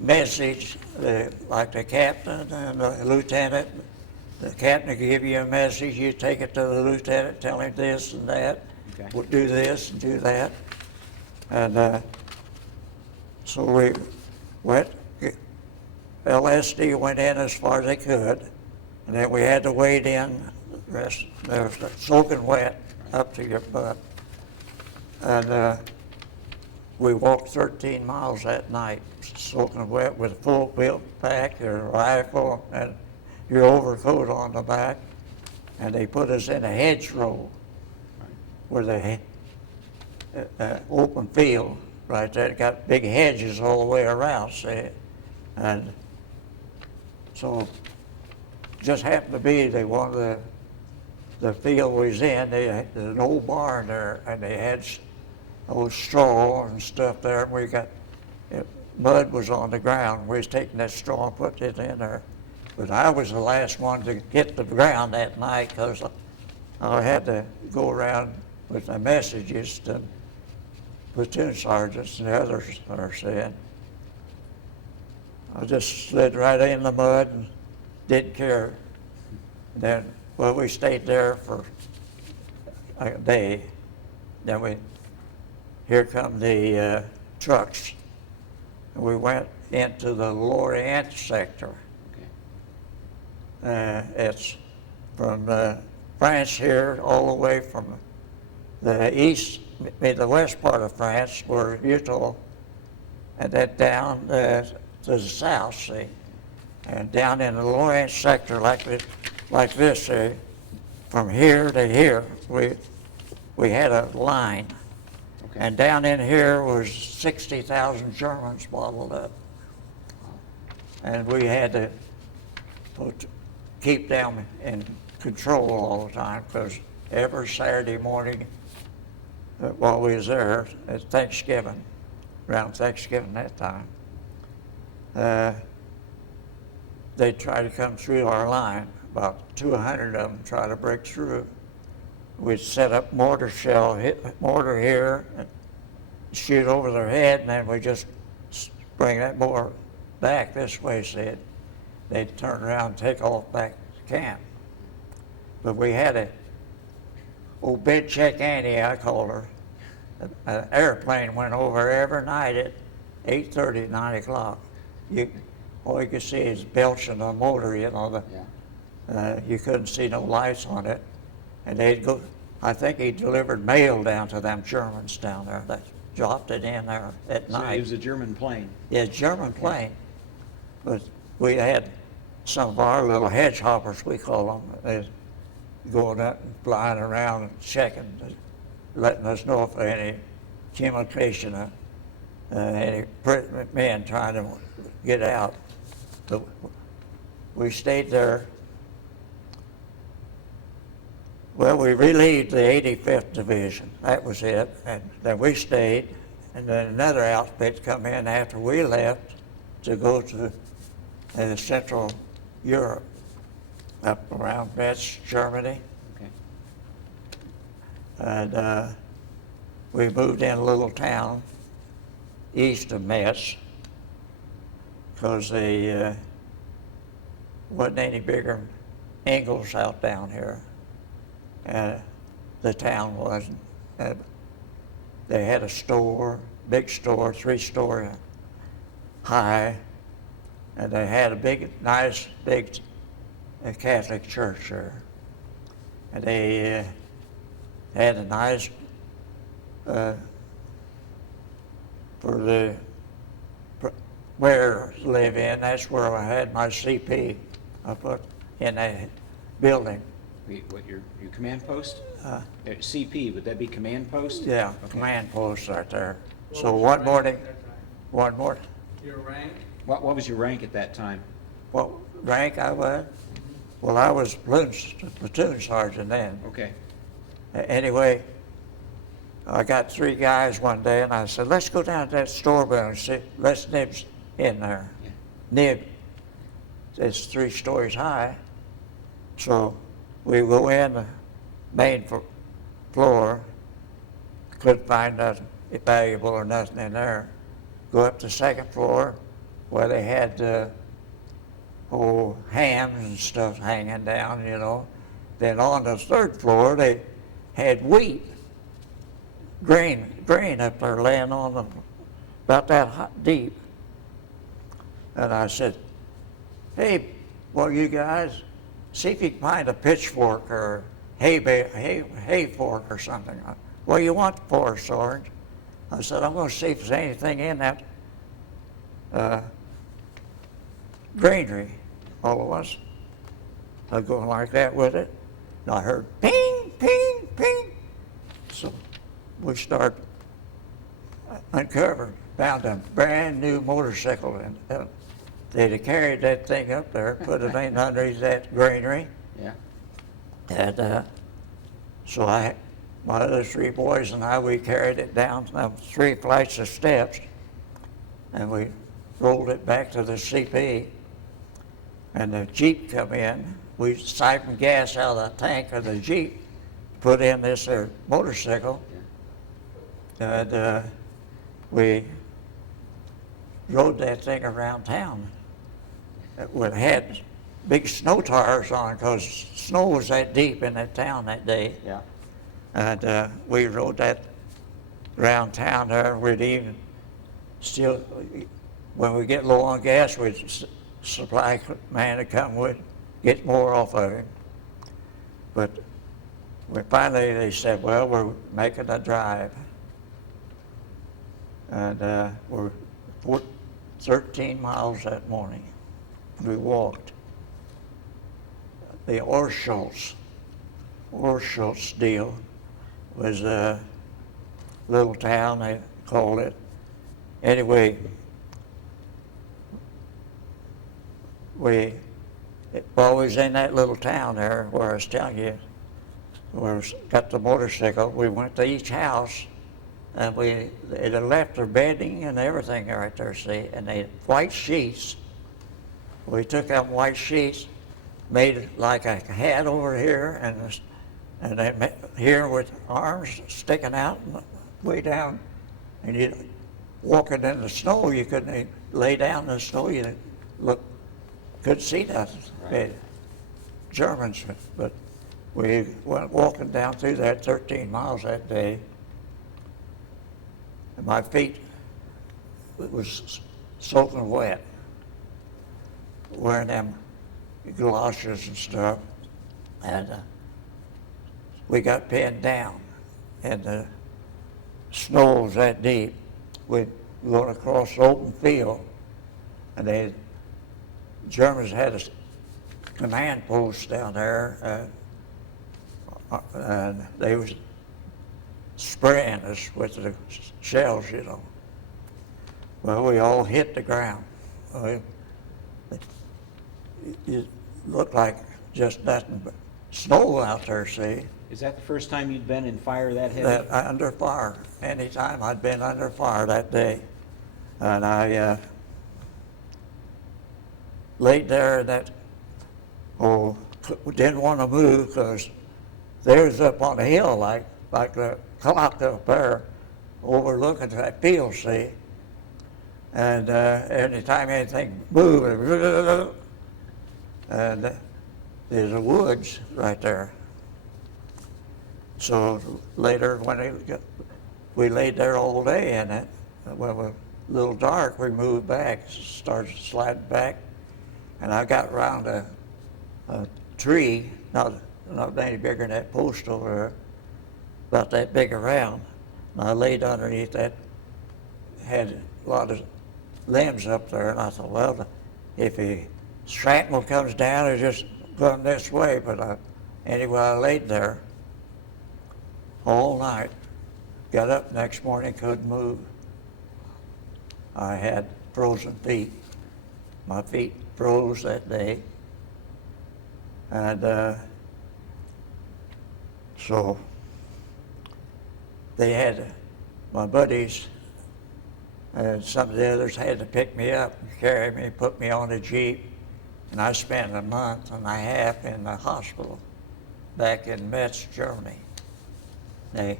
message, like the captain and the lieutenant. The captain will give you a message, you take it to the lieutenant, tell him this and that. Okay. We'll do this and do that. And so we went, LSD went in as far as they could, and then we had to wade in, there was soaking wet up to your butt. And we walked 13 miles that night, soaking wet with a full built pack, your rifle, and your overcoat on the back. And they put us in a hedgerow with a open field right there. It got big hedges all the way around, see? And so just happened to be they wanted the field we was in, there's an old barn there, and they had old straw and stuff there, and we got, mud was on the ground. We was taking that straw and putting it in there. But I was the last one to get to the ground that night because I had to go around with the messages to platoon sergeants and the others are saying. I just slid right in the mud and didn't care. Then, well, we stayed there for a day. Then here come the trucks. We went into the Lorient sector. Okay. It's from France here all the way from the east, the west part of France, where Utah, and then down to the south, see, and down in the Lorient sector like this, see, from here to here, we had a line. Okay. And down in here was 60,000 Germans bottled up. And we had to keep them in control all the time, because every Saturday morning while we was there at Thanksgiving, around Thanksgiving that time, they tried to come through our line. About 200 of them tried to break through. We'd set up mortar shell, hit mortar here, and shoot over their head, and then we just bring that mortar back this way, said. They'd turn around and take off back to camp. But we had a old bed check Annie, I called her. An airplane went over every night at 8:30, 9 o'clock. All you could see is belching the motor, you know. You couldn't see no lights on it. And they'd go, I think he delivered mail down to them Germans down there. They dropped it in there at So night. it was a German plane. Yeah, German plane. But we had some of our little hedgehoppers, we call them, going up and flying around and checking, letting us know if any communication, any men trying to get out. But we stayed there. Well, we relieved the 85th Division. That was it. And then we stayed. And then another outfit come in after we left to go to Central Europe, up around Metz, Germany. Okay. And we moved in a little town east of Metz, because they wasn't any bigger than Ingalls out down here. The town wasn't. They had a store, big store, 3-story high, and they had a big, nice, big Catholic church there. And they had a nice, for the where to live in, that's where I had my CP. I put in that building. What, your command post? CP, would that be command post? Yeah, Okay. command post right there. What So was one your morning, rank at that time? one morning, Your rank? What was your rank at that time? what rank I was? Well, I was platoon sergeant then. Okay. Anyway, I got 3 guys one day, and I said, let's go down to that store building and see, let's Nib's in there. Yeah. Nib, it's 3 stories high. So we go in the main floor, couldn't find nothing valuable or nothing in there. Go up to the 2nd floor where they had old hams and stuff hanging down, you know. Then on the 3rd floor, they had wheat, grain up there laying on them, about that deep. And I said, hey, well, you guys, see if you can find a pitchfork or hay fork or something. What do you want for, Sergeant? I said, I'm going to see if there's anything in that granary. All of us. I was going like that with it. And I heard ping, ping, ping. So we start uncovering, found a brand new motorcycle, and they'd have carried that thing up there, put it in underneath that granary. Yeah. And so my other 3 boys and I, we carried it down them 3 flights of steps, and we rolled it back to the CP. And the Jeep come in. We siphoned gas out of the tank of the Jeep, put in this motorcycle, and we rode that thing around town. It had big snow tires on because snow was that deep in that town that day. Yeah. And we rode that around town there. We'd even still, when we get low on gas, supply man to come with, get more off of him. But finally they said, well, we're making a drive. And we're 13 miles that morning. We walked. The Orschultz deal was a little town, they called it. Anyway, while we was in that little town there, where I was telling you, where we got the motorcycle, we went to each house, and they had left their bedding and everything right there, see, and they had white sheets. We took them white sheets, made it like a hat over here, and then here with arms sticking out and way down, and you walking in the snow, you couldn't lay down in the snow, you couldn't see nothing. Right. Germans, but we went walking down through that 13 miles that day, and my feet was soaking wet, wearing them galoshes and stuff, and we got pinned down, and the snow was that deep. We'd gone across the open field, and Germans had a command post down there, and they was spraying us with the shells, you know. Well, we all hit the ground. It looked like just nothing but snow out there, see. Is that the first time you'd been in fire that heavy? That under fire. Anytime I'd been under fire that day. And I laid there and didn't want to move because they was up on the hill like the clock up there overlooking that field, see. And anytime anything moved, and there's a woods right there. So later, when we laid there all day in it, when it was a little dark, we moved back, started sliding back, and I got around a tree, not any bigger than that post over there, about that big around. And I laid underneath that, had a lot of limbs up there, and I thought, well, if the shrapnel comes down, it's just going this way. But anyway, I laid there all night. Got up next morning, couldn't move. I had frozen feet. My feet froze that day. And so they had, my buddies and some of the others had to pick me up and carry me, put me on a Jeep. And I spent a month and a half in the hospital back in Metz, Germany. They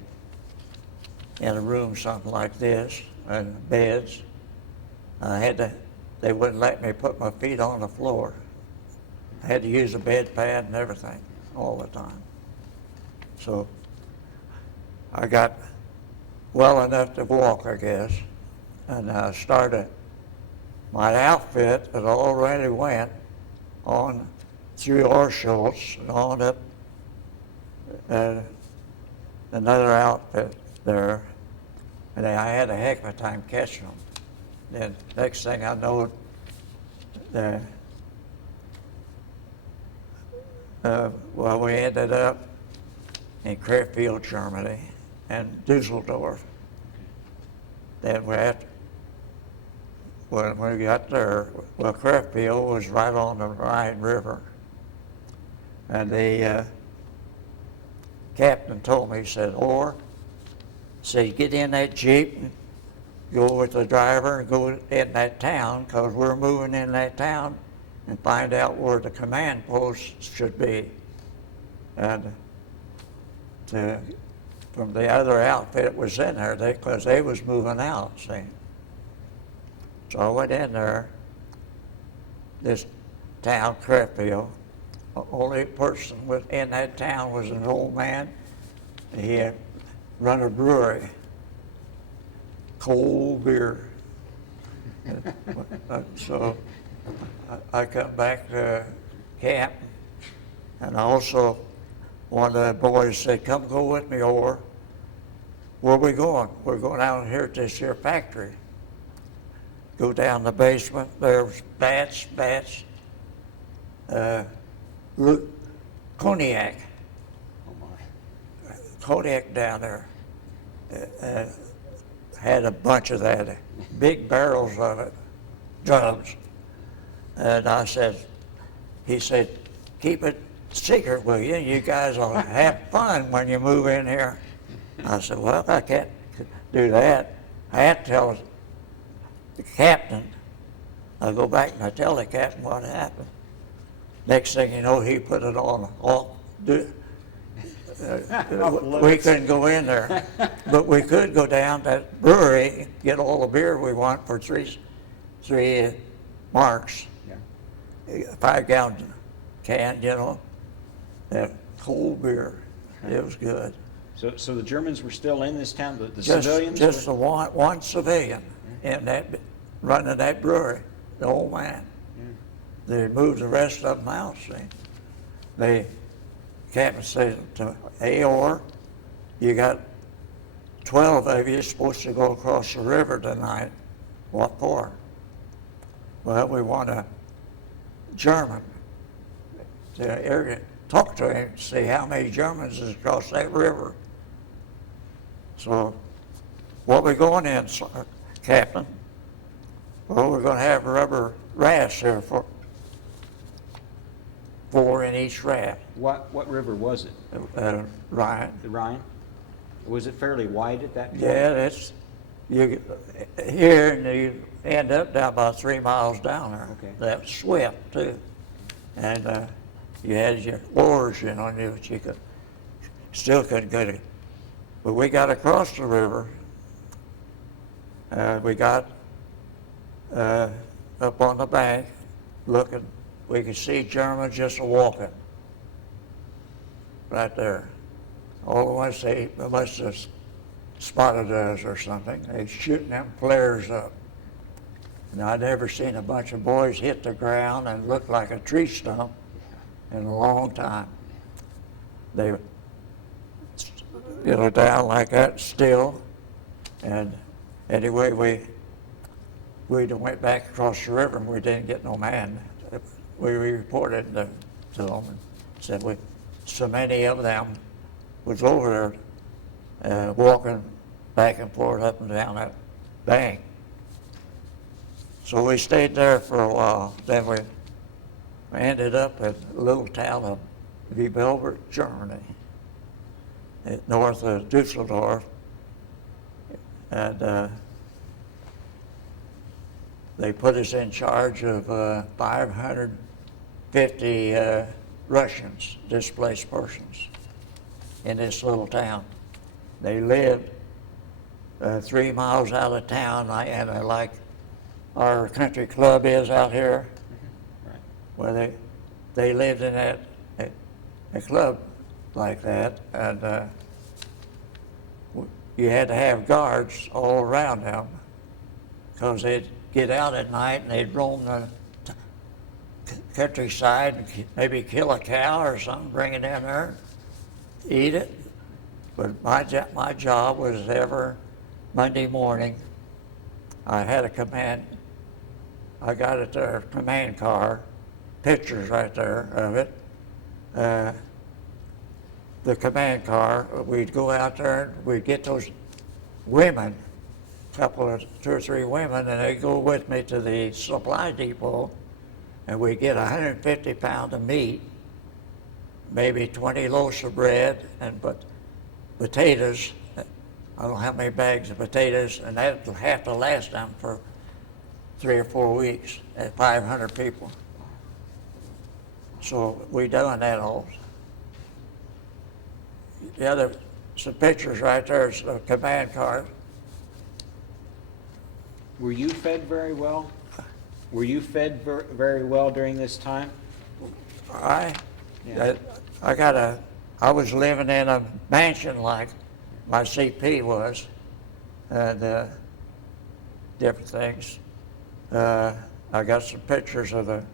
in a room something like this, and beds. They wouldn't let me put my feet on the floor. I had to use a bed pad and everything all the time. So I got well enough to walk, I guess, and I started. My outfit had already went on through Orschultz and on up another outfit there, and I had a heck of a time catching them. Then next thing I know, we ended up in Krefeld, Germany, and Dusseldorf. Then when we got there, well, Krefeld was right on the Rhine River, and the captain told me, he said, get in that Jeep, and go with the driver and go in that town, because we're moving in that town, and find out where the command post should be. And from the other outfit was in there, because they was moving out, see. So I went in there. This town, Creftville. The only person in that town was an old man. He had run a brewery, cold beer. So I come back to camp, and also one of the boys said, "Come go with me over." "Where we going?" "We're going out here at this here factory." Go down the basement, there's bats, cognac. Oh, my. Cognac down there. Had a bunch of that, big barrels of it, drums. And he said, "Keep it secret, will you? You guys will have fun when you move in here." I said, "Well, I can't do that. I have to tell the captain." I go back and I tell the captain what happened. Next thing you know, he put it on we couldn't go in there, but we could go down to that brewery, get all the beer we want for three marks, Yeah. 5-gallon can, that cold beer. It was good. So the Germans were still in this town, the Just civilians? the one civilian in that, running that brewery, the old man. They moved the rest of them out, see. The captain said to Aor, "You got 12 of you supposed to go across the river tonight." "What for?" "Well, we want a German to talk to him, see how many Germans is across that river." "So, what we going in, Captain?" "Well, we're going to have rubber rafts here for 4 in each raft." What river was it? Rhine. The Rhine? Was it fairly wide at that point? Yeah, you here and you end up down about 3 miles down there. Okay. That's swift too, and you had your oars, but you still couldn't get it. But we got across the river. We got up on the bank, looking. We could see Germans just walking right there. All at once they must have spotted us or something. They shooting them flares up. And I'd never seen a bunch of boys hit the ground and look like a tree stump in a long time. They down like that still. And anyway, we went back across the river and we didn't get no man. We reported to them and said so many of them was over there walking back and forth up and down that bank. So we stayed there for a while. Then we ended up at a little town of Wiebelbert, Germany, north of Dusseldorf. And they put us in charge of 550 Russians, displaced persons, in this little town. They lived 3 miles out of town, and like our country club is out here, Right. where they lived in a club like that, and you had to have guards all around them, because they'd get out at night and they'd roam the countryside and maybe kill a cow or something, bring it in there, eat it. But my job was every Monday morning, I had a command. I got it there, command car, pictures right there of it. The command car, we'd go out there and we'd get those women, two or three women, and they'd go with me to the supply depot, and we'd get 150 pounds of meat, maybe 20 loaves of bread, and potatoes. I don't know how many bags of potatoes, and that'd have to last them for 3 or 4 weeks at 500 people. So we done that all. The other, some pictures right there, is a command car. Were you fed very well? Were you fed very well during this time? Yeah. I was living in a mansion like my CP was, and different things. I got some pictures of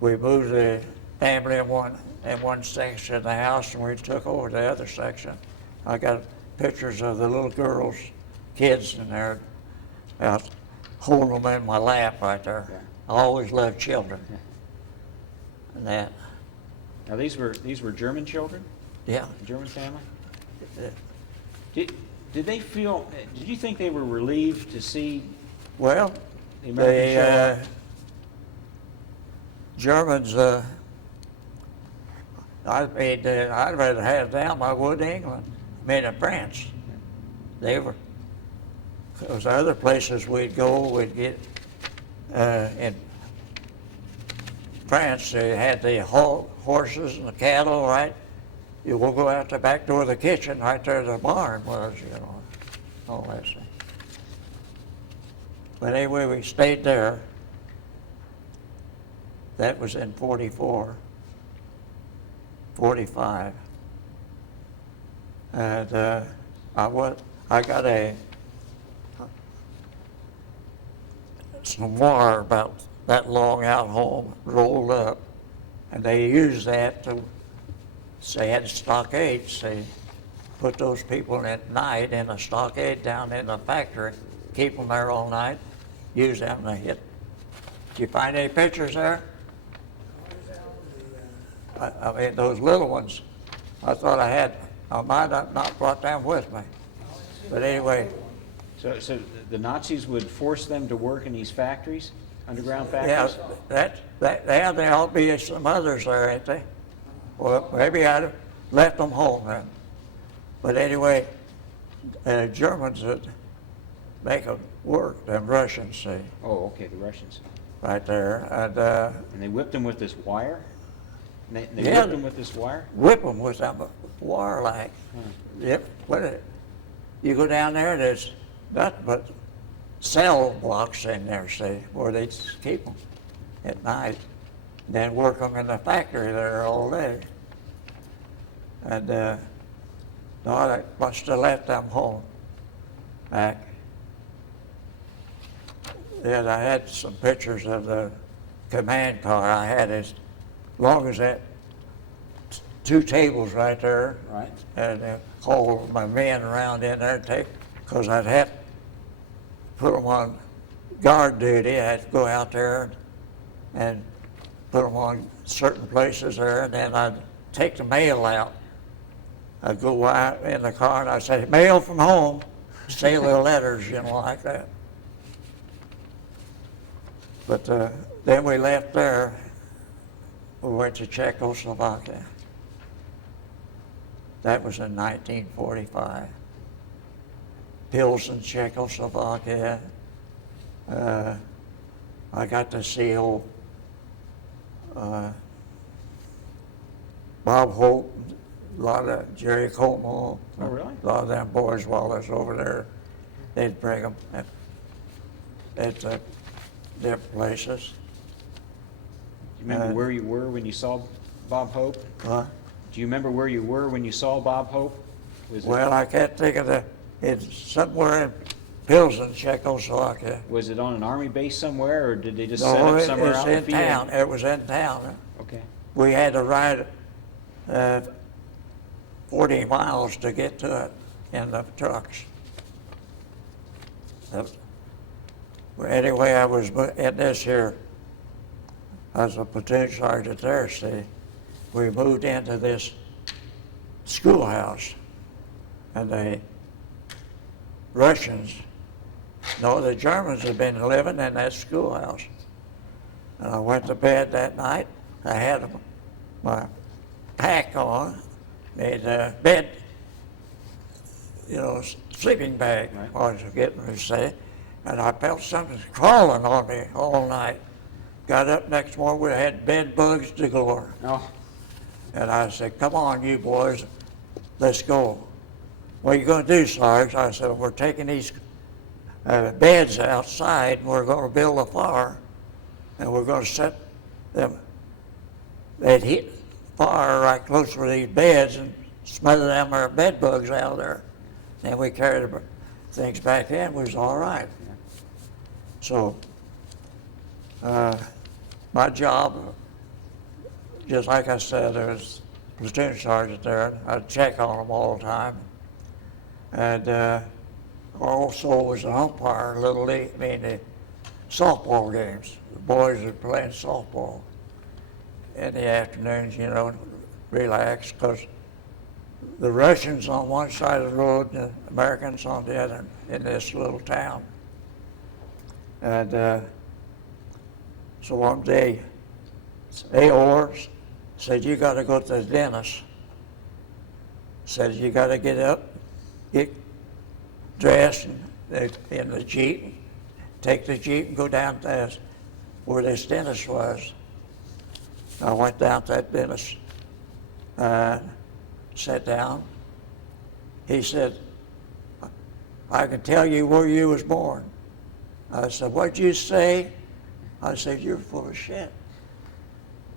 we moved the family in one section of the house, and we took over the other section. I got pictures of the little girls, kids in there, out holding them in my lap right there. Yeah. I always loved children. Yeah. And that, Now, these were German children? yeah. German family? Yeah. Did they feel, did you think they were relieved to see Well, the Americans show up? Germans, I'd rather have them, I would England, France. They were, because other places we'd go, we'd get, in France, they had the horses and the cattle, right? You will go out the back door of the kitchen, right there the barn was, all that stuff. But anyway, we stayed there. That was in 44, 45. And I got some wire about that long out home rolled up, and they used that to, they had stockades. They put those people at night in a stockade down in the factory, keep them there all night, use them to hit. Did you find any pictures there? I mean, those little ones, I thought I might have not brought them with me. But anyway. So the Nazis would force them to work in these factories, underground Yeah, factories? there ought to be some others there, ain't they? Well, maybe I'd have left them home then. But anyway, Germans would make them work, them Russians, see, Oh, okay, the Russians. right there. And they whipped them with this wire? They Yeah. whipped them with this wire? Whip them with that wire like. Yep. You go down there, there's nothing but cell blocks in there, see, where they keep them at night. Then work them in the factory there all day. And no, I must have left them home back. And I had some pictures of the command car. I had as long as that, two tables right there. Right. And haul my men around in there and take, because I'd have to put them on guard duty. I had to go out there and put them on certain places there, and then I'd take the mail out. I'd go out in the car and I'd say, mail from home, say little letters, like that. But then we left there, we went to Czechoslovakia. That was in 1945. Pilsen, Czechoslovakia. I got to see old Bob Hope, a lot of Jerry Como. Oh, really? A lot of them boys while I was over there, they'd bring them at different places. Do you remember where you were when you saw Bob Hope? Huh? Do you remember where you were when you saw Bob Hope? Well, I can't think of it's somewhere in Pilsen, Czechoslovakia. Was it on an army base somewhere, or did they just set No, up somewhere it's out in in the field? town. It was in town. Okay. We had to ride 40 miles to get to it in the trucks. Well, anyway, I was in this here. I was a platoon sergeant there, see. We moved into this schoolhouse, and the Russians, no, the Germans had been living in that schoolhouse. And I went to bed that night. I had my pack on, made a bed, sleeping bag, Right. I was getting ready to say, and I felt something crawling on me all night. Got up next morning, we had bed bugs galore. Oh, And I said, come on, you boys, let's go. What are you going to do, Sarge? I said, we're taking these beds outside, and we're going to build a fire, and we're gonna set them, they'd hit fire right close to these beds and smother them our bed bugs out of there. Then we carried the things back in, we was all right. So, my job, just like I said, there was a platoon sergeant there. I'd check on them all the time. And also was an umpire, little league, the softball games. The boys were playing softball in the afternoons, you know, relax, because the Russians on one side of the road and the Americans on the other in this little town. And so one day, AOR said, you got to go to the dentist. Said, you got to get up, get dressed in the Jeep, take the Jeep and go down to where this dentist was. I went down to that dentist, sat down. He said, I can tell you where you was born. I said, what'd you say? I said, you're full of shit.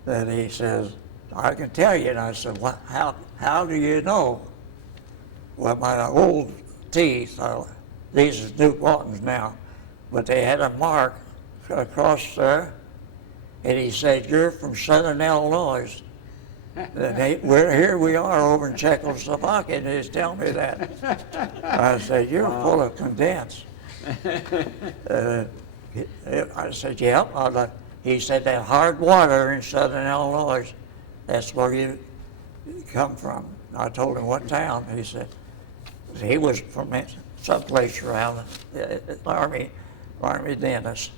Then he says, I can tell you. And I said, what, how do you know? Well, my old teeth, these are new ones now, but they had a mark across there. And he said, you're from Southern Illinois. Here we are over in Czechoslovakia, and he's telling me that. I said, you're full of condensed. I said, yeah. He said, that hard water in Southern Illinois, that's where you come from. I told him what town. He said, he was from someplace around the Army dentist.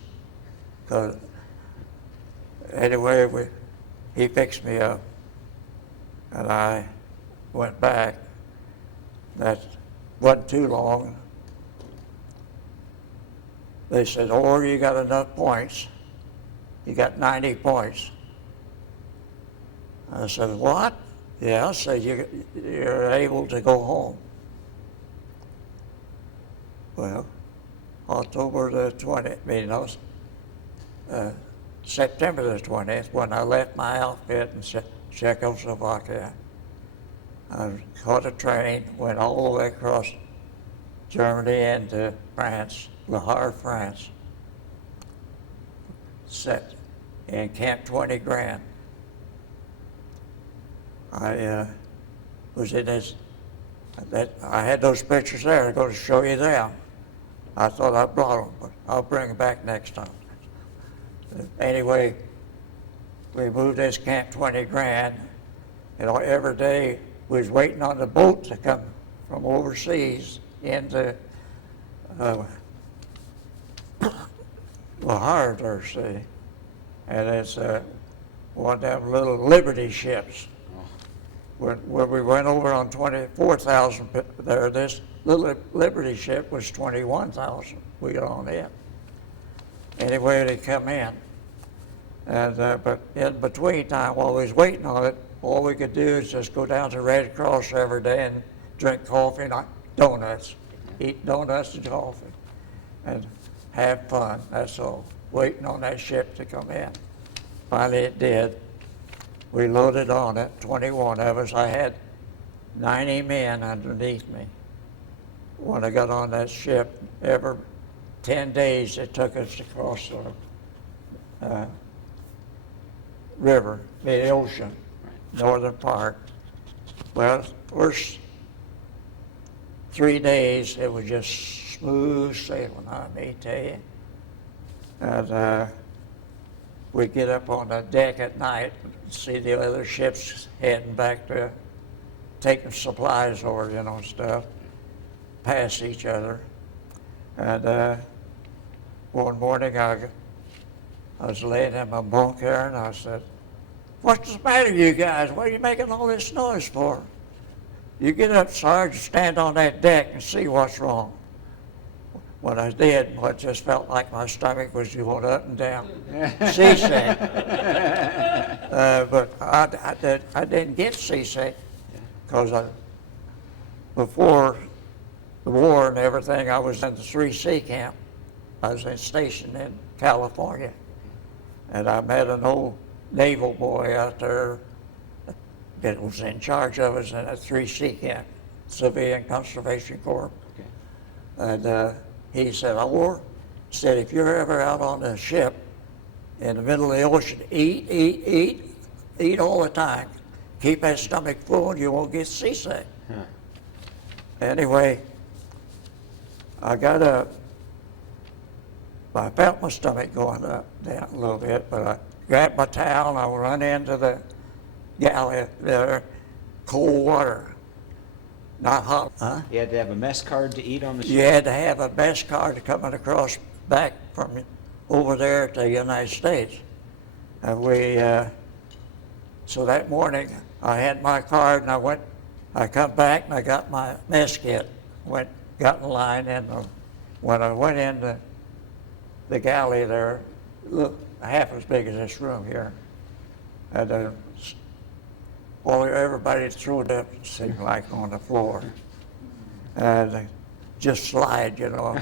Anyway, he fixed me up, and I went back. That wasn't too long. They said, oh, you got enough points. You got 90 points. I said, what? Yeah, I said, you're able to go home. Well, October the 20th, September the 20th, when I left my outfit in Czechoslovakia, I caught a train, went all the way across Germany into France, Le Havre, France. Set in Camp 20 Grand. I was in this, I had those pictures there. I'm going to show you them. I thought I brought them, but I'll bring them back next time. Anyway, we moved this Camp 20 Grand, and every day we was waiting on the boat to come from overseas into Le Havre, see, and it's one of them little Liberty ships. When we went over on 24,000 there, this little Liberty ship was 21,000. We got on it. Anyway, they come in, and but in between time, while we was waiting on it, all we could do is just go down to Red Cross every day and drink coffee and donuts, eat donuts and coffee, and have fun, that's all, waiting on that ship to come in. Finally it did. We loaded on it, 21 of us. I had 90 men underneath me. When I got on that ship, every 10 days it took us across the river, the ocean, northern part. Well, first 3 days it was just smooth sailing, I may tell you. And we'd get up on the deck at night and see the other ships heading back to taking supplies over, you know, and stuff, past each other. And one morning I was laying in my bunk there and I said, what's the matter, you guys? What are you making all this noise for? You get up, Sarge, stand on that deck and see what's wrong. When I did, I just felt like my stomach was going up and down, seasick. But I didn't get seasick because before the war and everything, I was in the 3C camp. I was stationed in California. And I met an old naval boy out there that was in charge of us in a 3C camp, Civilian Conservation Corps. Okay. And he said, "Or," said, "if you're ever out on a ship in the middle of the ocean, eat all the time. Keep that stomach full and you won't get seasick." Huh. Anyway, I got up. I felt my stomach going up, down a little bit, but I grabbed my towel and I run into the galley there, cold water, not hot. Huh? You had to have a mess card to eat on the ship? You had to have a mess card coming across back from over there to the United States. And so that morning I had my card and I come back and I got my mess kit, got in line, and when I went in the galley there, look, half as big as this room here, and everybody threw it up, seemed like, on the floor, and just slide, you know.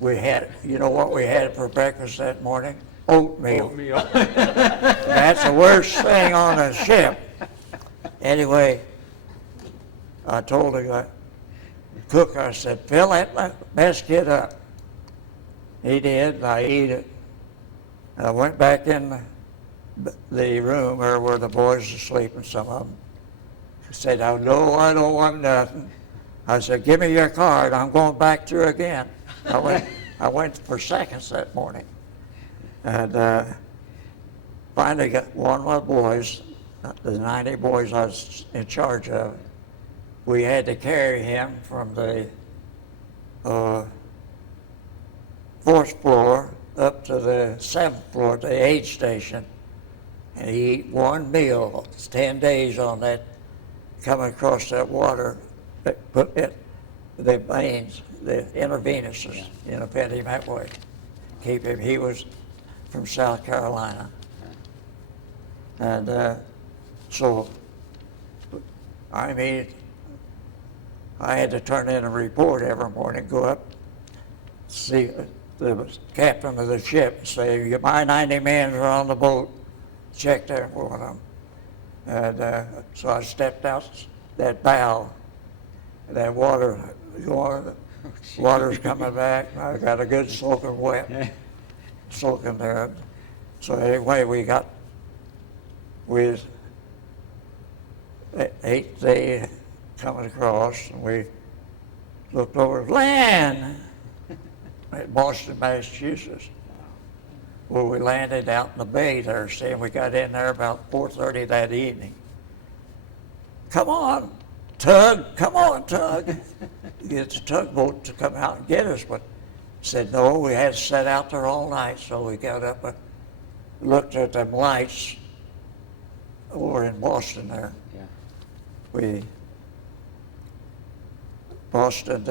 We had, you know what we had for breakfast that morning? Oatmeal. That's the worst thing on a ship. Anyway, I told the cook, I said, "Fill that mess kit up." He did, and I ate it. And I went back in the room where the boys were sleeping, some of them. I said, "No, I don't want nothing." I said, "Give me your card, I'm going back through again." I went for seconds that morning. And finally got one of my boys, the 90 boys I was in charge of, we had to carry him from the 4th floor up to the 7th floor to the aid station. And he ate one meal. It's 10 days on that, coming across that water, the veins, the intravenous's, you know, fed him that way. Keep him, he was from South Carolina. And so, I mean, I had to turn in a report every morning, go up, see the captain of the ship, and say, "My 90 men are on the boat, check there for them." And so I stepped out that bow, that water going, water's coming back, and I got a good soaking wet, soaking there. So anyway, we eighth day coming across, and we looked over, land at Boston, Massachusetts. Well, we landed out in the bay there, and we got in there about 4:30 that evening. "Come on, tug, come on, tug." Get the tugboat to come out and get us, but said no, we had to sit out there all night, so we got up and looked at them lights over in Boston there. Yeah. Boston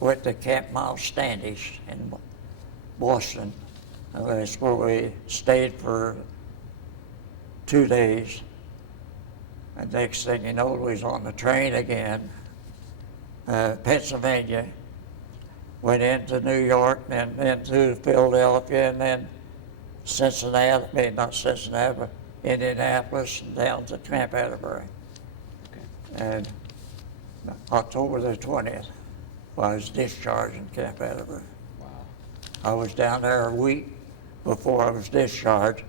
went to Camp Miles Standish in Boston. That's where we stayed for 2 days. And next thing you know, we was on the train again, Pennsylvania, went into New York, and then to Philadelphia, and then Cincinnati, not Cincinnati, but Indianapolis, and down to Camp Atterbury. Okay. And October the 20th, I was discharged in Camp Atterbury. Wow. I was down there a week before I was discharged.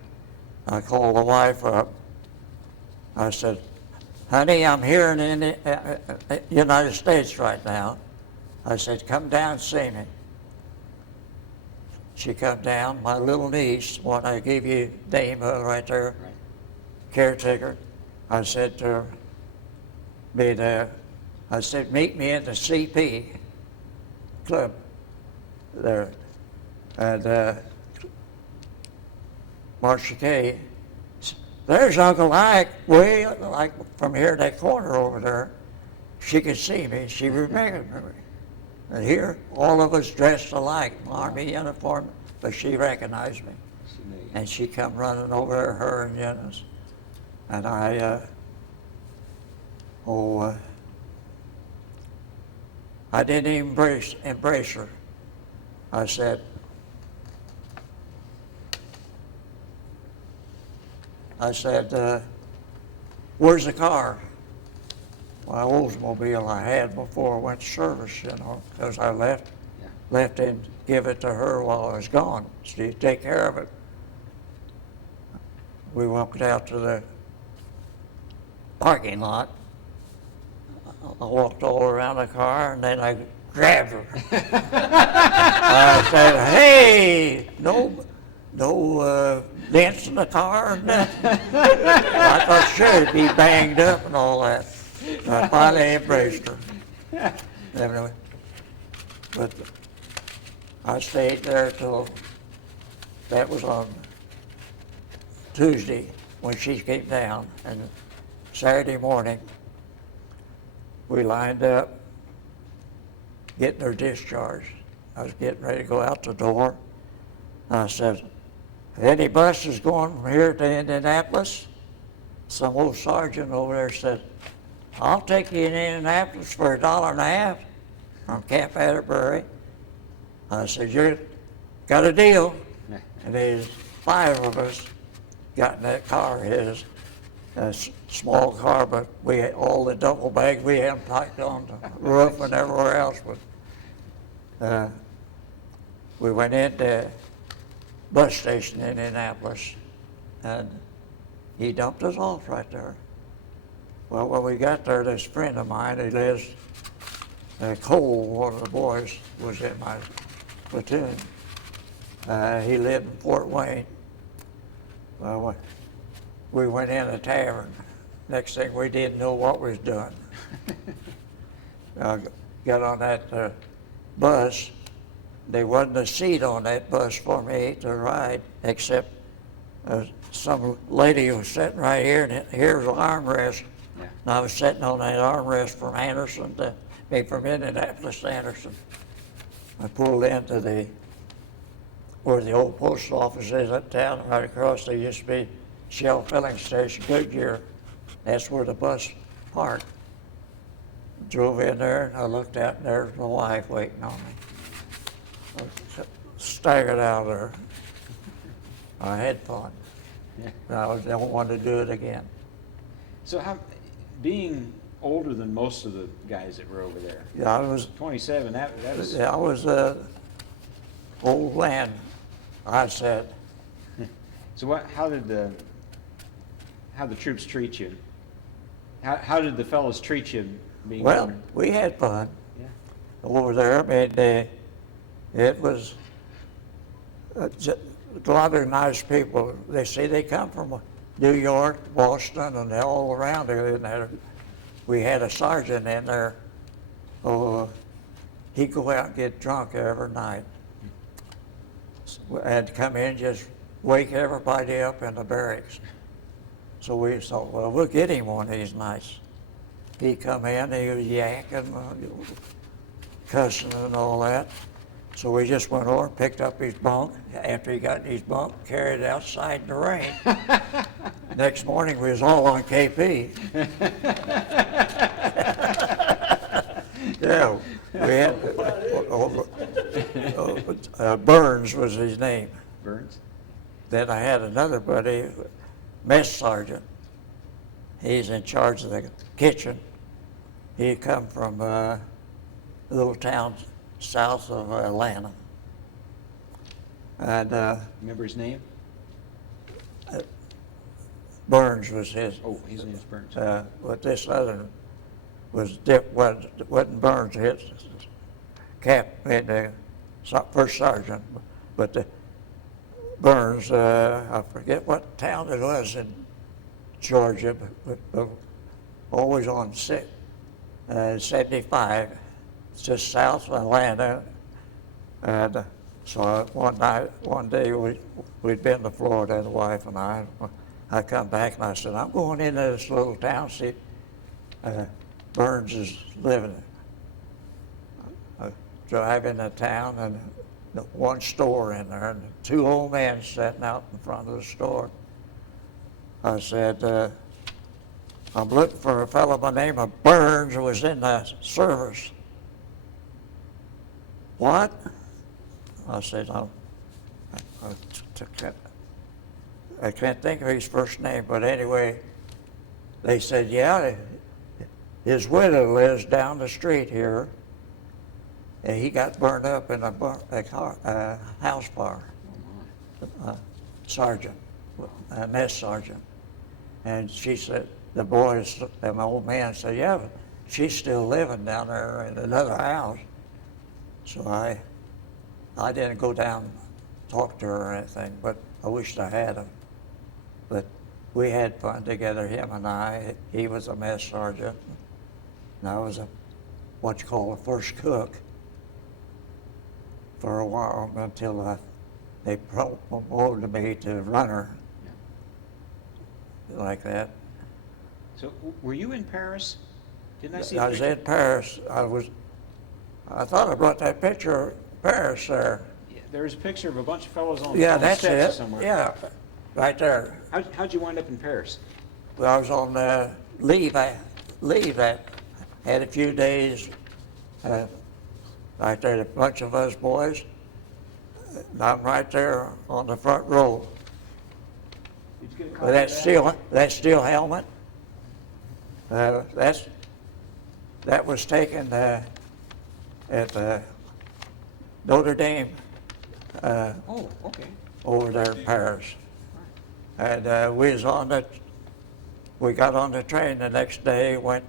I called the wife up. I said, "Honey, I'm here in the United States right now." I said, "Come down and see me." She come down, my little niece, one I gave you name of right there, Right. caretaker. I said to her, I said, "Meet me in the CP club there." And Marcia Kay, "There's Uncle Ike, way like from here, that corner over there." She could see me, she remembered me. And here, all of us dressed alike, Army uniform, but she recognized me. She knew you. And she come running over there, her and Janice. And I didn't even embrace her. I said, I said, where's the car? My Oldsmobile I had before I went to service, you know, because I left and give it to her while I was gone. She'd take care of it. We walked out to the parking lot. I walked all around the car and then I grabbed her. I said, hey, no dents in the car or nothing. I thought sure it'd be banged up and all that. I finally embraced her. Anyway, but I stayed there till, that was on Tuesday when she came down, and Saturday morning, we lined up getting her discharged. I was getting ready to go out the door. I said, any buses going from here to Indianapolis? Some old sergeant over there said, I'll take you in Indianapolis for $1.50 from Camp Atterbury. I said, you got a deal. And there's 5 of us got in that car, his small car, but we had all the duffel bags we had them packed on the roof and everywhere else. But we went into bus station in Indianapolis, and he dumped us off right there. Well, when we got there, this friend of mine, he lives, Cole, one of the boys, was in my platoon. He lived in Fort Wayne. Well, we went in a tavern. Next thing we didn't know what was done. Got on that bus. There wasn't a seat on that bus for me to ride, except some lady was sitting right here, and here's an armrest. Yeah. And I was sitting on that armrest from from Indianapolis to Anderson. I pulled into where the old post office is at town, right across there used to be Shell filling station, Goodyear. That's where the bus parked. Drove in there, and I looked out, and there's my wife waiting on me. I staggered out of there. I had fun. Yeah. I don't want to do it again. So being older than most of the guys that were over there. Yeah, I was. 27. That was. Yeah, I was old man. I said. So how did the troops treat you? How did the fellows treat you? Well, older? we had fun. Yeah. Over there. I mean, it was a lot of nice people. They say they come from New York, Boston, and they're all around there. And we had a sergeant in there. He'd go out and get drunk every night. And come in, just wake everybody up in the barracks. So we thought, well, we'll get him one of these nights. He'd come in, he was yakking, cussing and all that. So we just went over, picked up his bunk. After he got in his bunk, carried it outside in the rain. Next morning, we was all on KP. Yeah, we had, Burns was his name. Burns? Then I had another buddy, mess sergeant. He's in charge of the kitchen. He come from a little town south of Atlanta. And Remember his name? Burns was his. Oh, his name is Burns. But this other wasn't Burns, his first sergeant. But the Burns, I forget what town it was in Georgia, but always on 75, just south of Atlanta. And so one day we'd been to Florida, the wife and I. I come back and I said, I'm going into this little town, see Burns is living there. I drive into town and one store in there and 2 old men sitting out in front of the store. I said, I'm looking for a fellow by the name of Burns who was in the service. What? I said, I can't think of his first name, but anyway, they said, yeah, his widow lives down the street here, and he got burned up in a house fire. Sergeant, a mess sergeant. And she said, the boys, and my old man said, yeah, but she's still living down there in another house. So I didn't go down and talk to her or anything, but I wished I had him. But we had fun together, him and I. He was a mess sergeant, and I was what you call a first cook for a while until they promoted me to runner, like that. So were you in Paris? Didn't I see? I was in Paris. I thought I brought that picture of Paris there. Yeah, there's a picture of a bunch of fellows on Yeah, on the that's steps it. somewhere. Yeah, right there. How'd you wind up in Paris? Well, I was on leave. I had a few days. Right there, a bunch of us boys. And I'm right there on the front row Did you get a copy with of that steel helmet. That was taken at Notre Dame Oh, okay. over there in Paris. And we got on the train the next day, we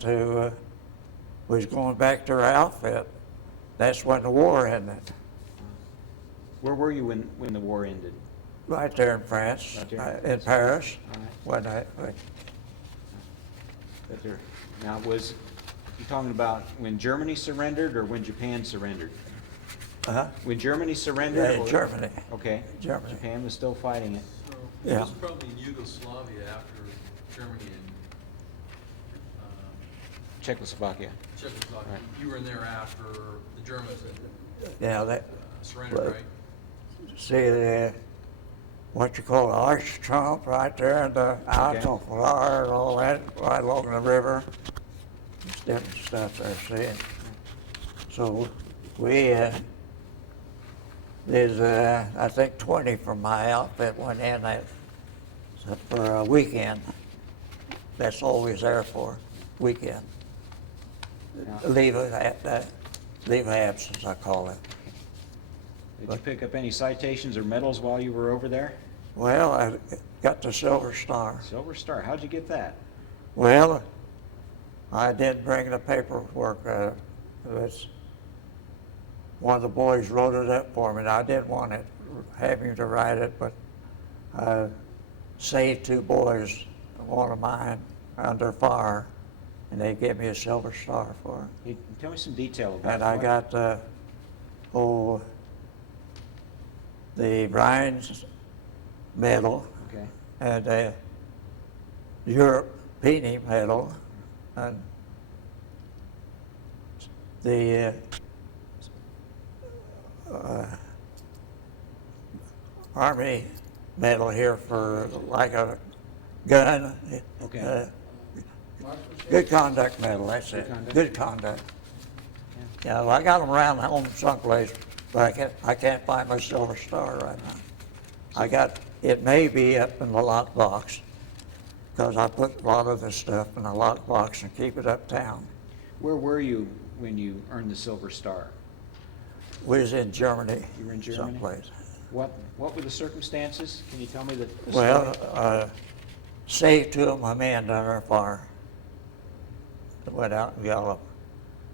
was going back to our outfit. That's when the war ended, Where were you when the war ended? right there in France, Right there. in Paris. All right. When But there, now was you talking about when Germany surrendered or when Japan surrendered? When Germany surrendered? Yeah, in Germany. Okay. Germany. Japan was still fighting it. So Yeah. it was probably in Yugoslavia after Germany and Czechoslovakia. Czechoslovakia. Right. You were in there after the Germans had Yeah, that, surrendered, Well, right? see what you call the Arch Trump right there, and the Alto Flower and all that, right along the river. It's different stuff there, see. So there's I think 20 from my outfit went in that for a weekend. That's all we was there for, weekend. Now, Leave of absence, I call it. did you pick up any citations or medals while you were over there? Well, I got the Silver Star. Silver Star. How'd you get that? Well, I did bring the paperwork. One of the boys wrote it up for me. I didn't want it, have him to write it, but I saved two boys, one of mine, under fire, and they gave me a Silver Star for it. You tell me some detail about And I what- got the Rhine medal Okay. and a European medal and the Army medal here for like a gun. Okay. Good conduct medal, that's it. conduct. Good conduct. Yeah, well, I got them around home someplace, but I can't find my Silver Star right now. It may be up in the lockbox, because I put a lot of the stuff in the lockbox and keep it uptown. Where were you when you earned the Silver Star? We was in Germany. You were in Germany? Someplace. What were the circumstances? Can you tell me the Well, story? saved two of my men down there fire. Went out and got them,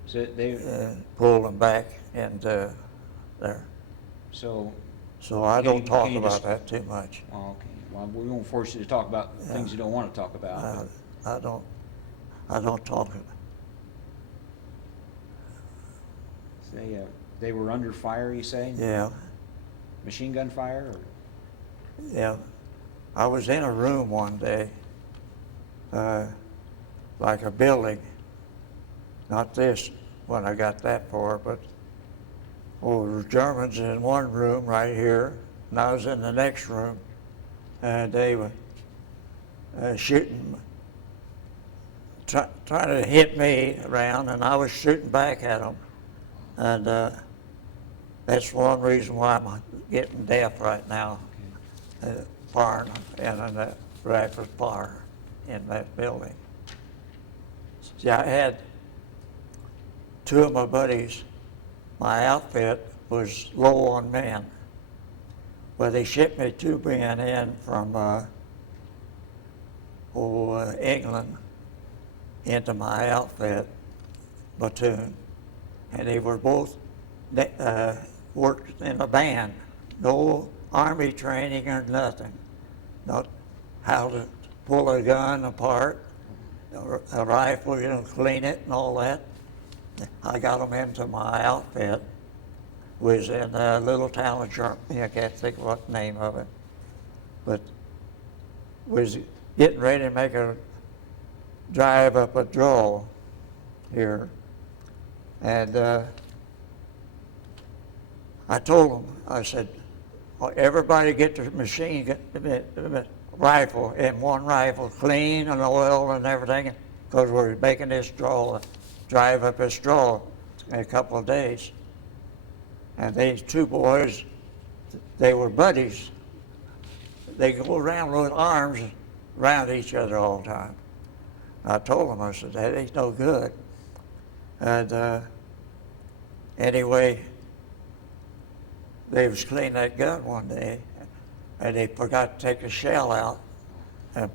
So they pulled them back into there. so So I Can don't you- talk can you about just- that too much. oh, okay. Well, we won't force you to talk about things you don't want to talk about. I don't talk. They were under fire, you say? Yeah, Machine gun fire? Or? yeah. I was in a room one day, like a building. Not this, when I got that far, but there were Germans in one room right here, and I was in the next room, and they were shooting, trying to hit me around, and I was shooting back at them. And that's one reason why I'm getting deaf right now. firing in a rapid fire in that building. See, I had two of my buddies. My outfit was low on men. Well, they shipped me two men in from England into my outfit platoon, and they were both worked in a band. No Army training or nothing. Not how to pull a gun apart, or a rifle, clean it and all that. I got them into my outfit. Was in a little town of Germany. I can't think of what the name of it, but was getting ready to make a drive up a draw here, and I told them, I said, everybody get their machine rifle, and one rifle clean and oil and everything, because we're making this drive up this draw in a couple of days. And these two boys, they were buddies. They go around with arms around each other all the time. I told them, I said, that ain't no good. And anyway, they was cleaning that gun one day, and they forgot to take the shell out. And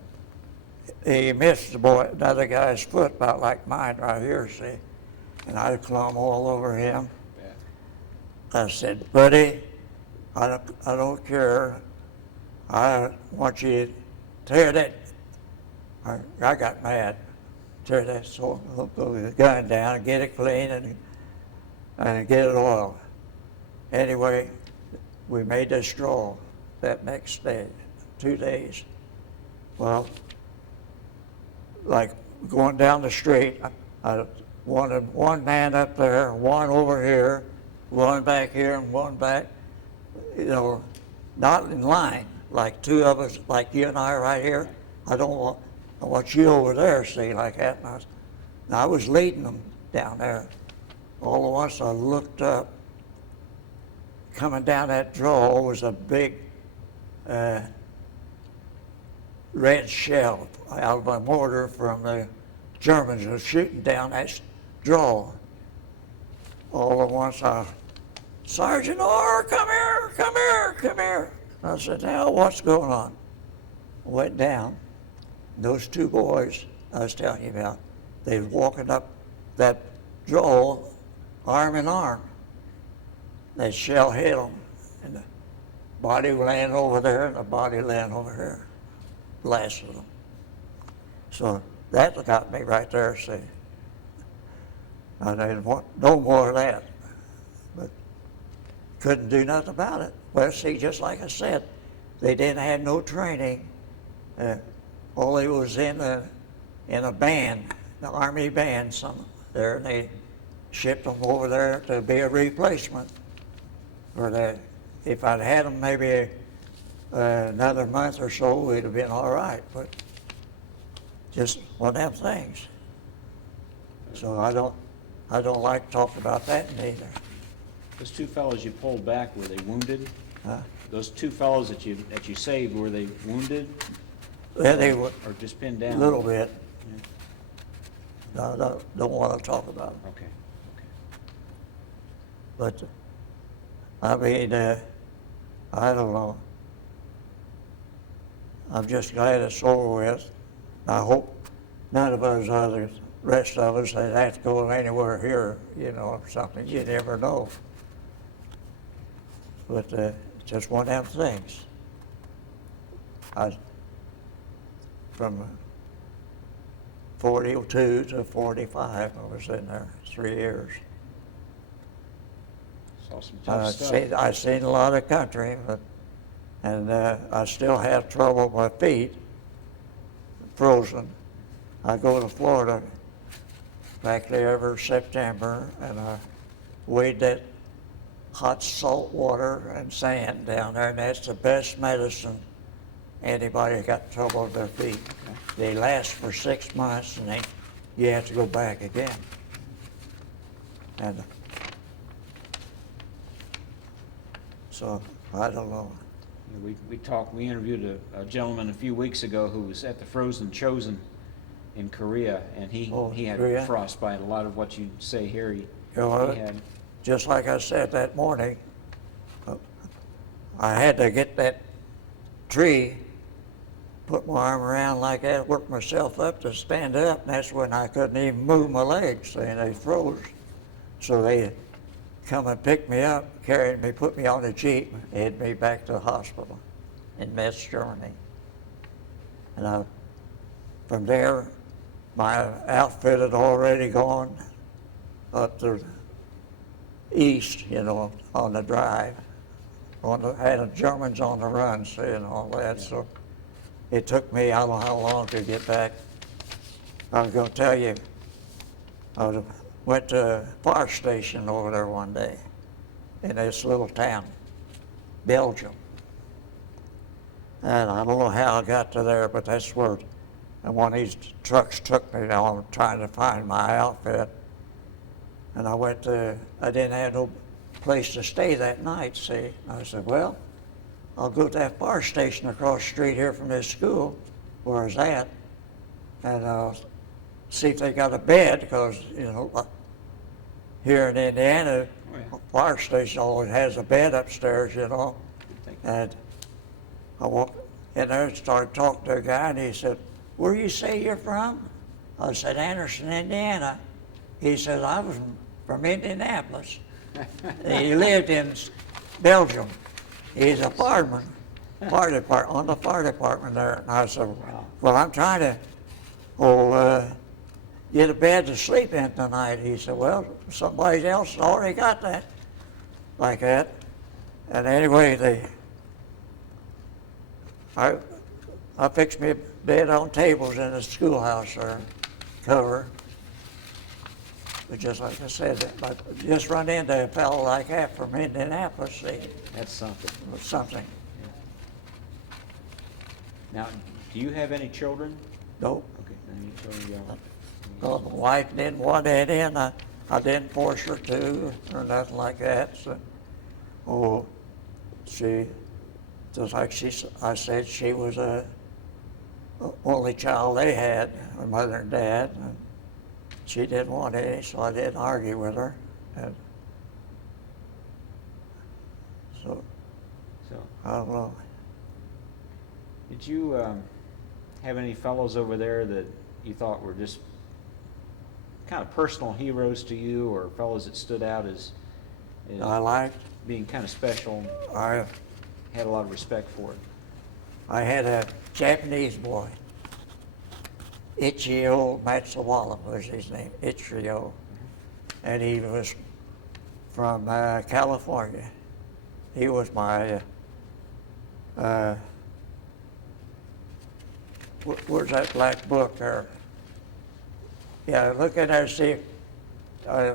he missed another guy's foot about like mine right here, see? And I clumb all over him. I said, buddy, I don't care. I want you to tear that. I got mad. Tear that the gun down, get it clean, and get it oiled. Anyway, we made this draw that next day, 2 days. Well, like going down the street, I wanted one man up there, one over here, one back here and one back, not in line, like two of us, like you and I right here. I want you over there, see, like that. And I was leading them down there. All at once I looked up. Coming down that draw was a big red shell out of a mortar from the Germans was shooting down that draw. All at once Sergeant Orr, come here, come here, come here. I said, now what's going on? Went down. Those two boys I was telling you about, they was walking up that draw arm in arm. That shell hit them, and the body laying over there and the body laying over here. Blasted them. So that got me right there, see. I didn't want no more of that, but couldn't do nothing about it. Well, see, just like I said, they didn't have no training. All they was in a band, the Army band, there, and they shipped them over there to be a replacement for that. If I'd had them maybe another month or so, we'd have been all right. But just one of them things. So I don't like to talk about that neither. Those two fellows you pulled back, were they wounded? Huh? Those two fellows that you saved, were they wounded? Yeah, they were Or just pinned down? a little bit. Yeah. No, don't want to talk about it. Okay. But I mean, I don't know. I'm just glad it's over with. I hope none of us rest of us that have to go anywhere here, or something. You never know. But it's just one of them things. From 42 to 45, I was in there 3 years. Saw some tough stuff. I've seen a lot of country, and I still have trouble with my feet, frozen. I go to Florida back there every September, and I wade that hot salt water and sand down there, and that's the best medicine anybody got trouble with their feet. They last for 6 months, and then you have to go back again. And so I don't know. We interviewed a gentleman a few weeks ago who was at the Frozen Chosen in Korea, and he had Korea? frostbite. A lot of what you say here, he what? had. Just like I said that morning, I had to get that tree, put my arm around like that, work myself up to stand up, and that's when I couldn't even move my legs, and they froze. So they come and picked me up, carried me, put me on a Jeep, and headed me back to the hospital in Metz, Germany. And from there, my outfit had already gone up to east, on the drive. Had the Germans on the run, and all that. So it took me, I don't know how long to get back. I was going to tell you, went to a fire station over there one day in this little town, Belgium. And I don't know how I got to there, but that's where one of these trucks took me down trying to find my outfit. And I didn't have no place to stay that night, see. I said, well, I'll go to that fire station across the street here from this school, where I was at, and see if they got a bed, because, here in Indiana, fire station always has a bed upstairs, And I walked in there and started talking to a guy, and he said, where you say you're from? I said, Anderson, Indiana. He said, I was from Indianapolis. He lived in Belgium. He's a fireman, on the fire department there. And I said, well, I'm trying to get a bed to sleep in tonight. He said, well, somebody else has already got that, like that. And anyway, I fixed me a bed on tables in the schoolhouse there, cover. But just like I said, I just run into a fellow like that from Indianapolis, see. That's something. Something. Now, do you have any children? Nope. Okay, any children? Yeah. Well, my wife didn't want that in. I didn't force her to or nothing like that. So, just like I said, she was the only child they had, her mother and dad. And she didn't want any, so I didn't argue with her. And so, I don't know. Did you have any fellows over there that you thought were just kind of personal heroes to you, or fellows that stood out as I liked. being kind of special, I had a lot of respect for it? I had a Japanese boy. Ichio Matsuwala was his name, Ichio. And he was from California. He was my, where's that black book there? Yeah, look in there, see,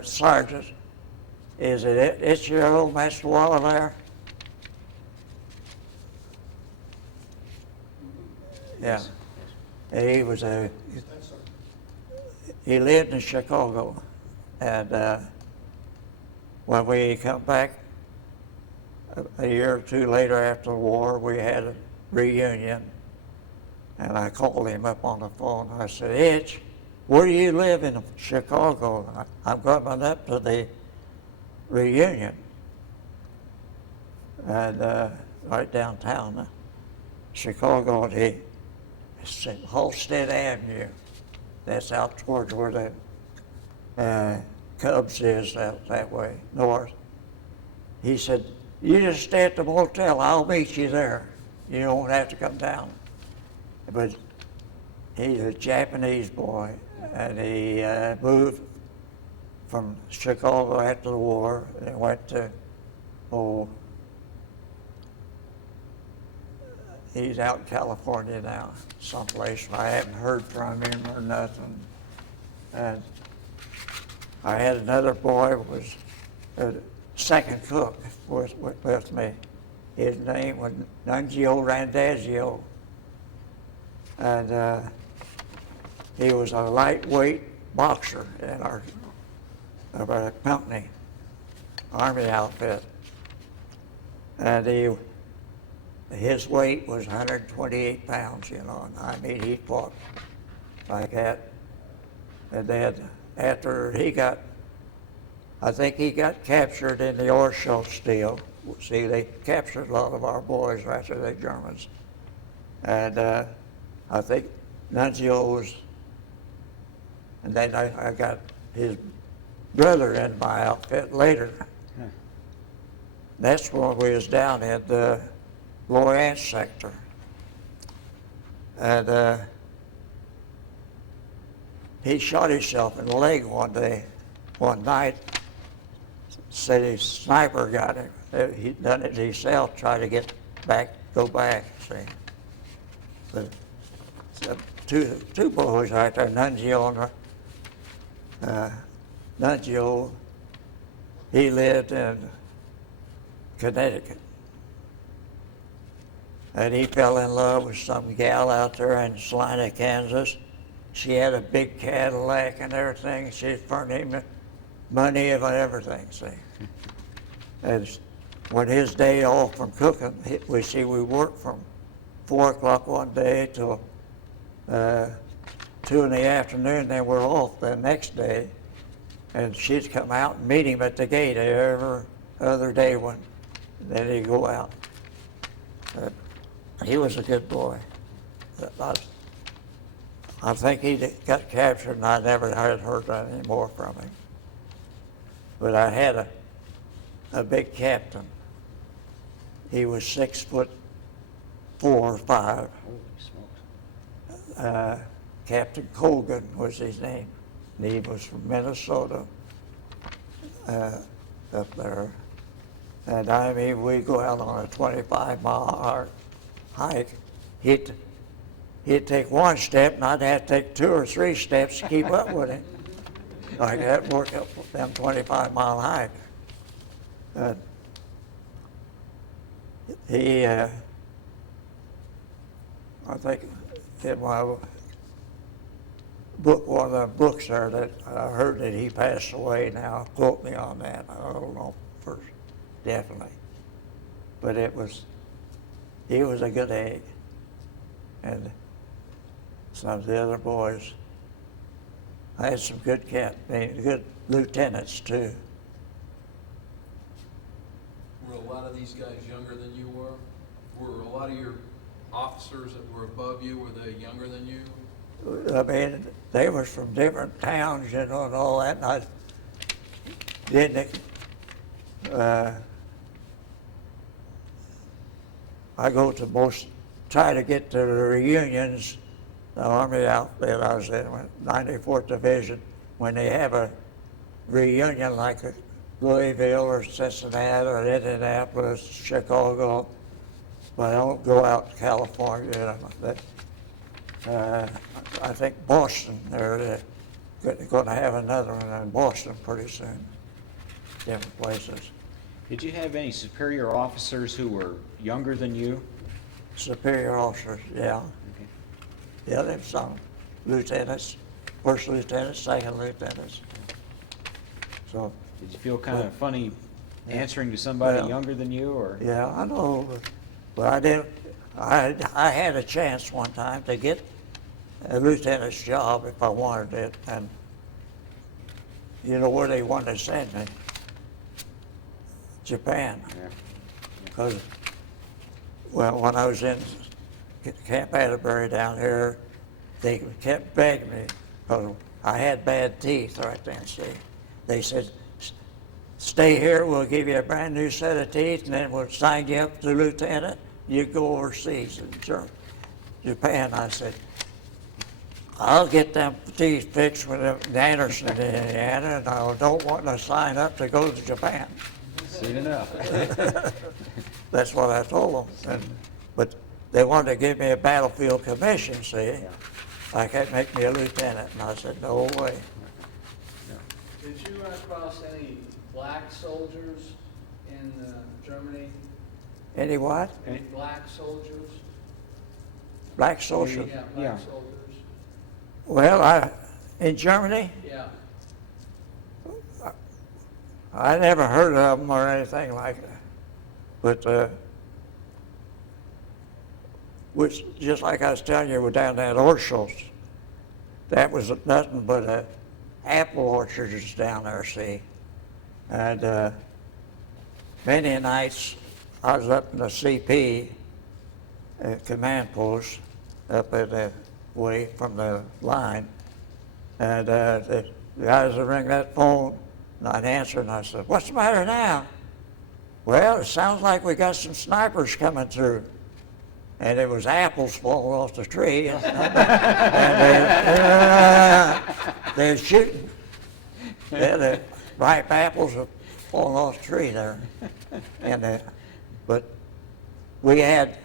Sergeant, is it Ichio Matsuwala there? Yeah. And he was he lived in Chicago, and when we come back a year or two later after the war, we had a reunion, and I called him up on the phone. I said, Itch, where do you live in Chicago? I'm coming up to the reunion, and right downtown Chicago. And he said, Halstead Avenue. That's out towards where the Cubs is, that way, north. He said, you just stay at the motel, I'll meet you there. You don't have to come down. But he's a Japanese boy, and he moved from Chicago after the war and went to, he's out in California now, someplace. I haven't heard from him or nothing. And I had another boy who was a second cook with me. His name was Nunzio Randazio. And he was a lightweight boxer in our company, Army outfit. And he his weight was 128 pounds, you know, and I mean, he fought like that. And then after he got, I think he got captured in the Orschel deal. See, they captured a lot of our boys after the Germans. And I think Nunzio was, and then I got his brother in my outfit later. Huh. That's when we was down in the Lorient sector. And he shot himself in the leg one night. Said his sniper got him. He'd done it himself, tried to go back, see. But so two boys right there, Nunzio and Nunzio, he lived in Connecticut. And he fell in love with some gal out there in Salina, Kansas. She had a big Cadillac and everything. She furnished him money and everything, see. And when his day off from cooking, we worked from 4 o'clock one day till 2 in the afternoon, then we're off the next day. And she'd come out and meet him at the gate every other day then he'd go out. He was a good boy. I think he got captured and I never heard any more from him. But I had a big captain. He was 6'4" or 5". Holy smokes. Captain Colgan was his name. And he was from Minnesota up there. And I mean, we go out on a 25-mile hike. He'd take one step and I'd have to take 2 or 3 steps to keep up with him. Like that, work up them 25-mile hike. He, I think in my book, one of the books there that I heard that he passed away now, quote me on that, I don't know for definitely. But he was a good egg. And some of the other boys, I had some good lieutenants too. Were a lot of these guys younger than you were? Were a lot of your officers that were above you, were they younger than you? I mean, they were from different towns, you know, and all that, and I didn't, I try to get to the reunions, the Army outfit I was in, 94th Division, when they have a reunion like Louisville or Cincinnati or Indianapolis, Chicago, but I don't go out to California. I think Boston, they're going to have another one in Boston pretty soon, different places. Did you have any superior officers who were younger than you? Superior officers, yeah. Okay. Yeah, there's some lieutenants, first lieutenants, second lieutenants. So, Did you feel kind of funny Yeah. answering to somebody Well, younger than you, or? yeah, I know, but I didn't, I had a chance one time to get a lieutenant's job if I wanted it, and you know where they wanted to send me? Japan. Yeah. Because, well, when I was in Camp Atterbury down here, they kept begging me, because I had bad teeth right then, see. They said, stay here, we'll give you a brand new set of teeth, and then we'll sign you up to lieutenant. You go overseas in Japan. I said, I'll get them teeth fixed with Anderson in Indiana, and I don't want to sign up to go to Japan. Soon enough. That's what I told them. But they wanted to give me a battlefield commission, see? Yeah. I can't make me a lieutenant. And I said, no way. Did you run across any black soldiers in Germany? Any what? Any black soldiers? Black social? Yeah, Yeah. black soldiers. Well, in Germany, Yeah. I never heard of them or anything like that. But which, just like I was telling you, we're down at Orschel's. That was nothing but apple orchards down there, see. And many nights I was up in the CP command post up at the way from the line, and the guys would ring that phone, and I'd answer, and I said, "What's the matter now?" "Well, it sounds like we got some snipers coming through." And it was apples falling off the tree, and they're shooting. Yeah, the ripe apples are falling off the tree there. And but we had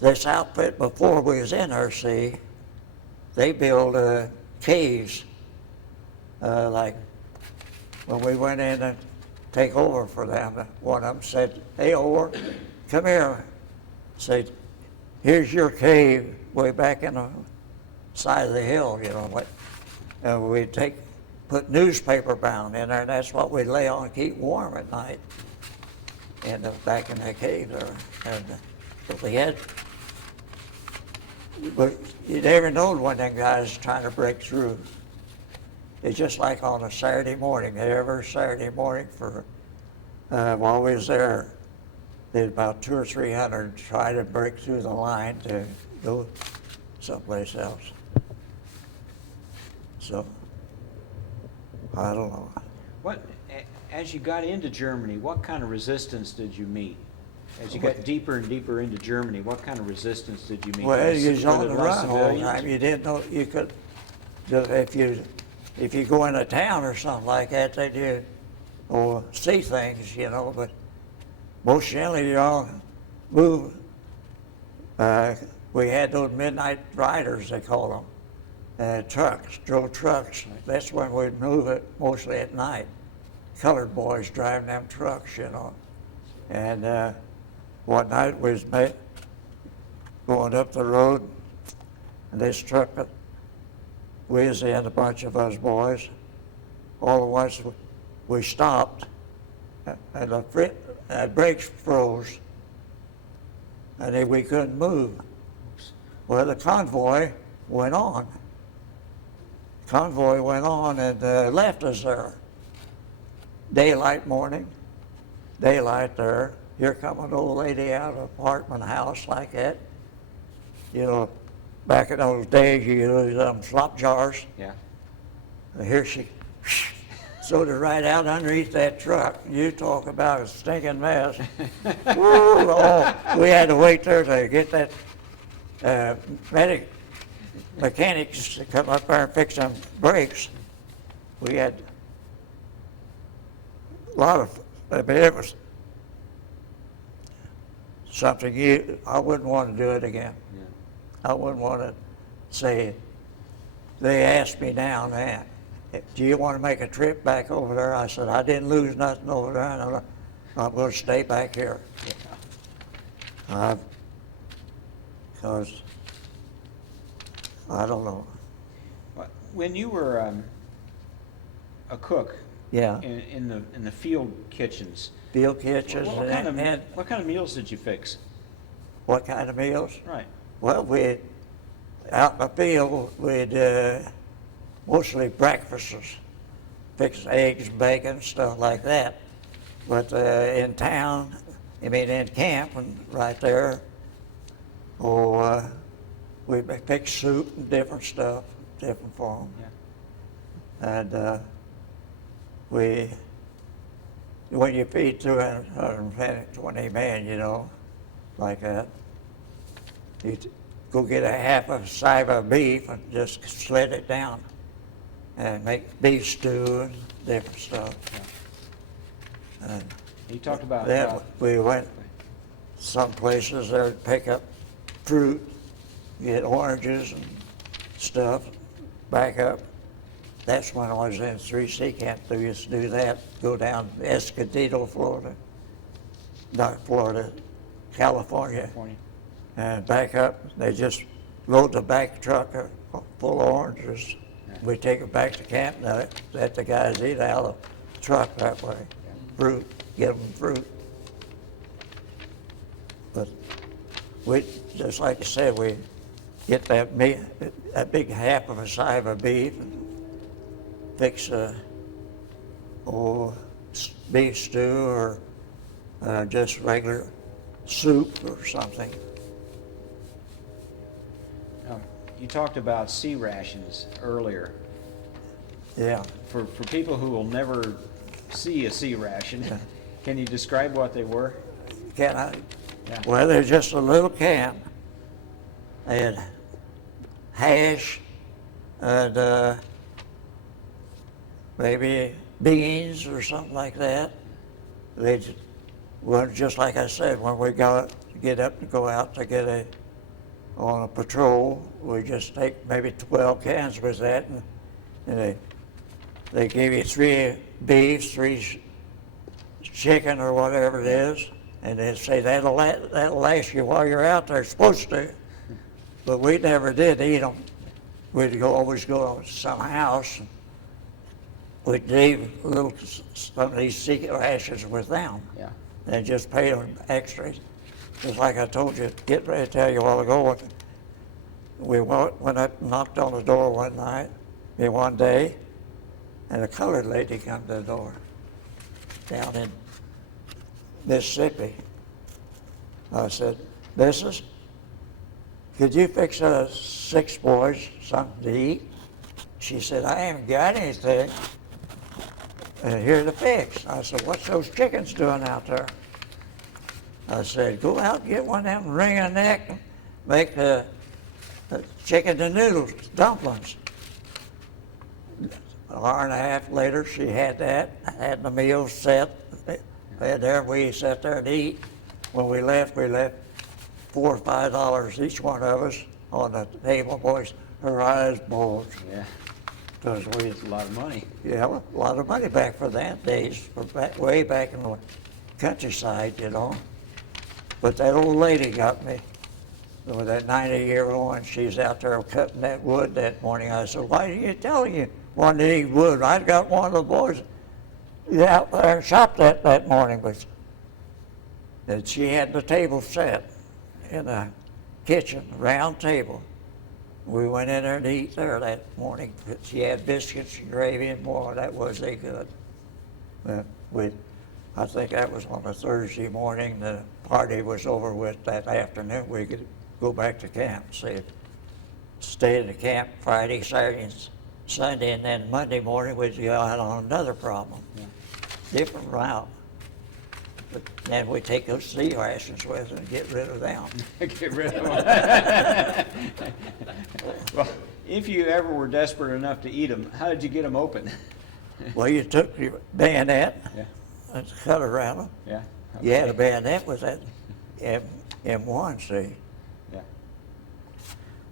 this outfit before we was in there, see, they build caves, like when we went in to take over for them, one of them said, "Hey, Orr, come here." Said, "Here's your cave way back in the side of the hill, you know." And we'd put newspaper bound in there, and that's what we'd lay on to keep warm at night. And back in the cave there. And but we had, but you never knowed when them guys trying to break through. It's just like on a Saturday morning. Every Saturday morning for while we was there, there's about 200 or 300 try to break through the line to go someplace else. So, I don't know. As you got into Germany, what kind of resistance did you meet? As you got deeper and deeper into Germany, what kind of resistance did you meet? Well, you was on the Were there run all the civilians? time. You didn't know you could. If you go into town or something like that, then you or see things, you know. But most generally, you all move. We had those midnight riders, they call them, trucks, drove trucks. That's when we'd move it mostly at night. Colored boys driving them trucks, you know. And one night we was going up the road, and this truck, we was in, a bunch of us boys. All at once we stopped, and the brakes froze, and then we couldn't move. Well, the convoy went on. Convoy went on and left us there. Daylight morning, daylight there. Here come an old lady out of an apartment house like that. You know, back in those days, you use slop jars. Yeah. And here she sort of right out underneath that truck. You talk about a stinking mess. Woo, we had to wait there to get that mechanics to come up there and fix them brakes. We had a lot of, I mean, it was something I wouldn't want to do it again. Yeah. I wouldn't want to say, they asked me now, man, do you want to make a trip back over there? I said, I didn't lose nothing over there, and I'm going to stay back here. Because, I don't know. When you were a cook Yeah, in the field kitchens, field kitchens what kind of meals did you fix? what kind of meals? Right. Well, out in the field, we'd mostly breakfasts, fix eggs, bacon, stuff like that. But in town, in camp and right there, we fix soup and different stuff, different for them. Yeah. And when you feed 220 men, you know, like that, you go get a half a side of beef and just slit it down and make beef stew and different stuff. Yeah. And You talked about then we went some places there to pick up fruit, get oranges and stuff, back up. That's when I was in 3C camp. We used to do that, go down to Escondido, Florida, not Florida, California, and back up. They just load the back truck full of oranges. We take it back to camp and let the guys eat out of the truck that way. Fruit, give them fruit. But we, just like I said, we get that big half of a side of a beef and fix a beef stew or just regular soup or something. You talked about sea rations earlier. Yeah. For people who will never see a sea ration, can you describe what they were? Can I? Yeah. Well, they're just a little can. They had hash and maybe beans or something like that. They well, just like I said, when we get up to go out to on a patrol, we just take maybe 12 cans with that, and they give you 3 beefs, 3 chicken or whatever it is, and they say that'll last you while you're out there, supposed to. But we never did eat them. We'd always go to some house, and we'd leave some of these sea rations with them. Yeah. And just pay them extra. Just like I told you, get ready to tell you a while ago, we went up and knocked on the door one day, and a colored lady come to the door down in Mississippi. I said, "Missus, could you fix 6 boys something to eat?" She said, "I haven't got anything here to fix." I said, "What's those chickens doing out there?" I said, "Go out and get one of them wring a neck and make the chicken and noodles, dumplings." An hour and a half later, she had that, had the meal set. We sat there and eat. When we left $4 or $5 each one of us on the table. Boys, her eyes bulged. Yeah. Because It's a lot of money. yeah, a lot of money back for that days, way back in the countryside, you know. But that old lady got me with that 90-year-old, and she's out there cutting that wood that morning. I said, "Why didn't you tell you wanted to eat wood?" I'd got one of the boys out there and chopped that morning, and she had the table set in the kitchen, round table. We went in there to eat there that morning. She had biscuits and gravy and more. That was they good. I think that was on a Thursday morning. The party was over with that afternoon. We could go back to camp, stay in the camp Friday, Saturday, and Sunday, and then Monday morning we'd go out on another problem. Yeah. Different route. But then we take those sea rations with us and get rid of them. Get rid of them. Well, if you ever were desperate enough to eat them, how did you get them open? Well, you took your bayonet Yeah. and cut around them. Yeah. You had a Okay. bayonet with that M1, see? Yeah.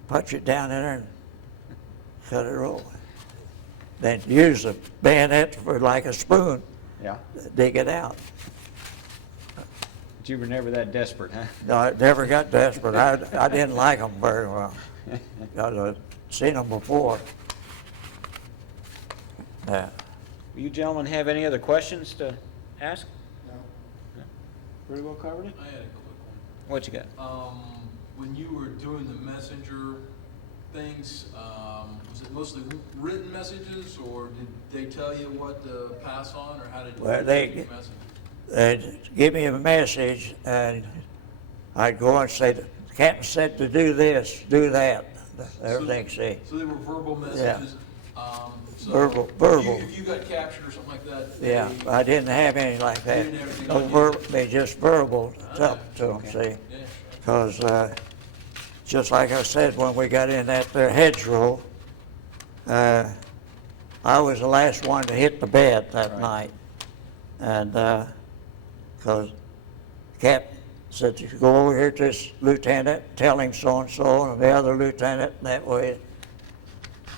Punch it down in there and cut it over. Then use the bayonet for like a spoon, Yeah. dig it out. But you were never that desperate, huh? No, I never got desperate. I didn't like them very well. I'd seen them before. Yeah. You gentlemen have any other questions to ask? No. Pretty well covered it? I had a quick What you got? one. When you were doing the messenger things, was it mostly written messages, or did they tell you what to pass on, or how did you Well, get they- the message? They'd give me a message, and I'd go and say, "The captain said to do this, do that." Everything, see. So they were verbal messages? So Verbal. If you got captured or something like that? Yeah, they- I didn't have any like that. You didn't have anything No like verbal, they just verbal up to them, Okay. see? Yeah, sure. Because just like I said, when we got in that there hedgerow, I was the last one to hit the bed that Right. night. And because Captain said, "You go over here to this lieutenant, tell him so-and-so, and the other lieutenant, that way."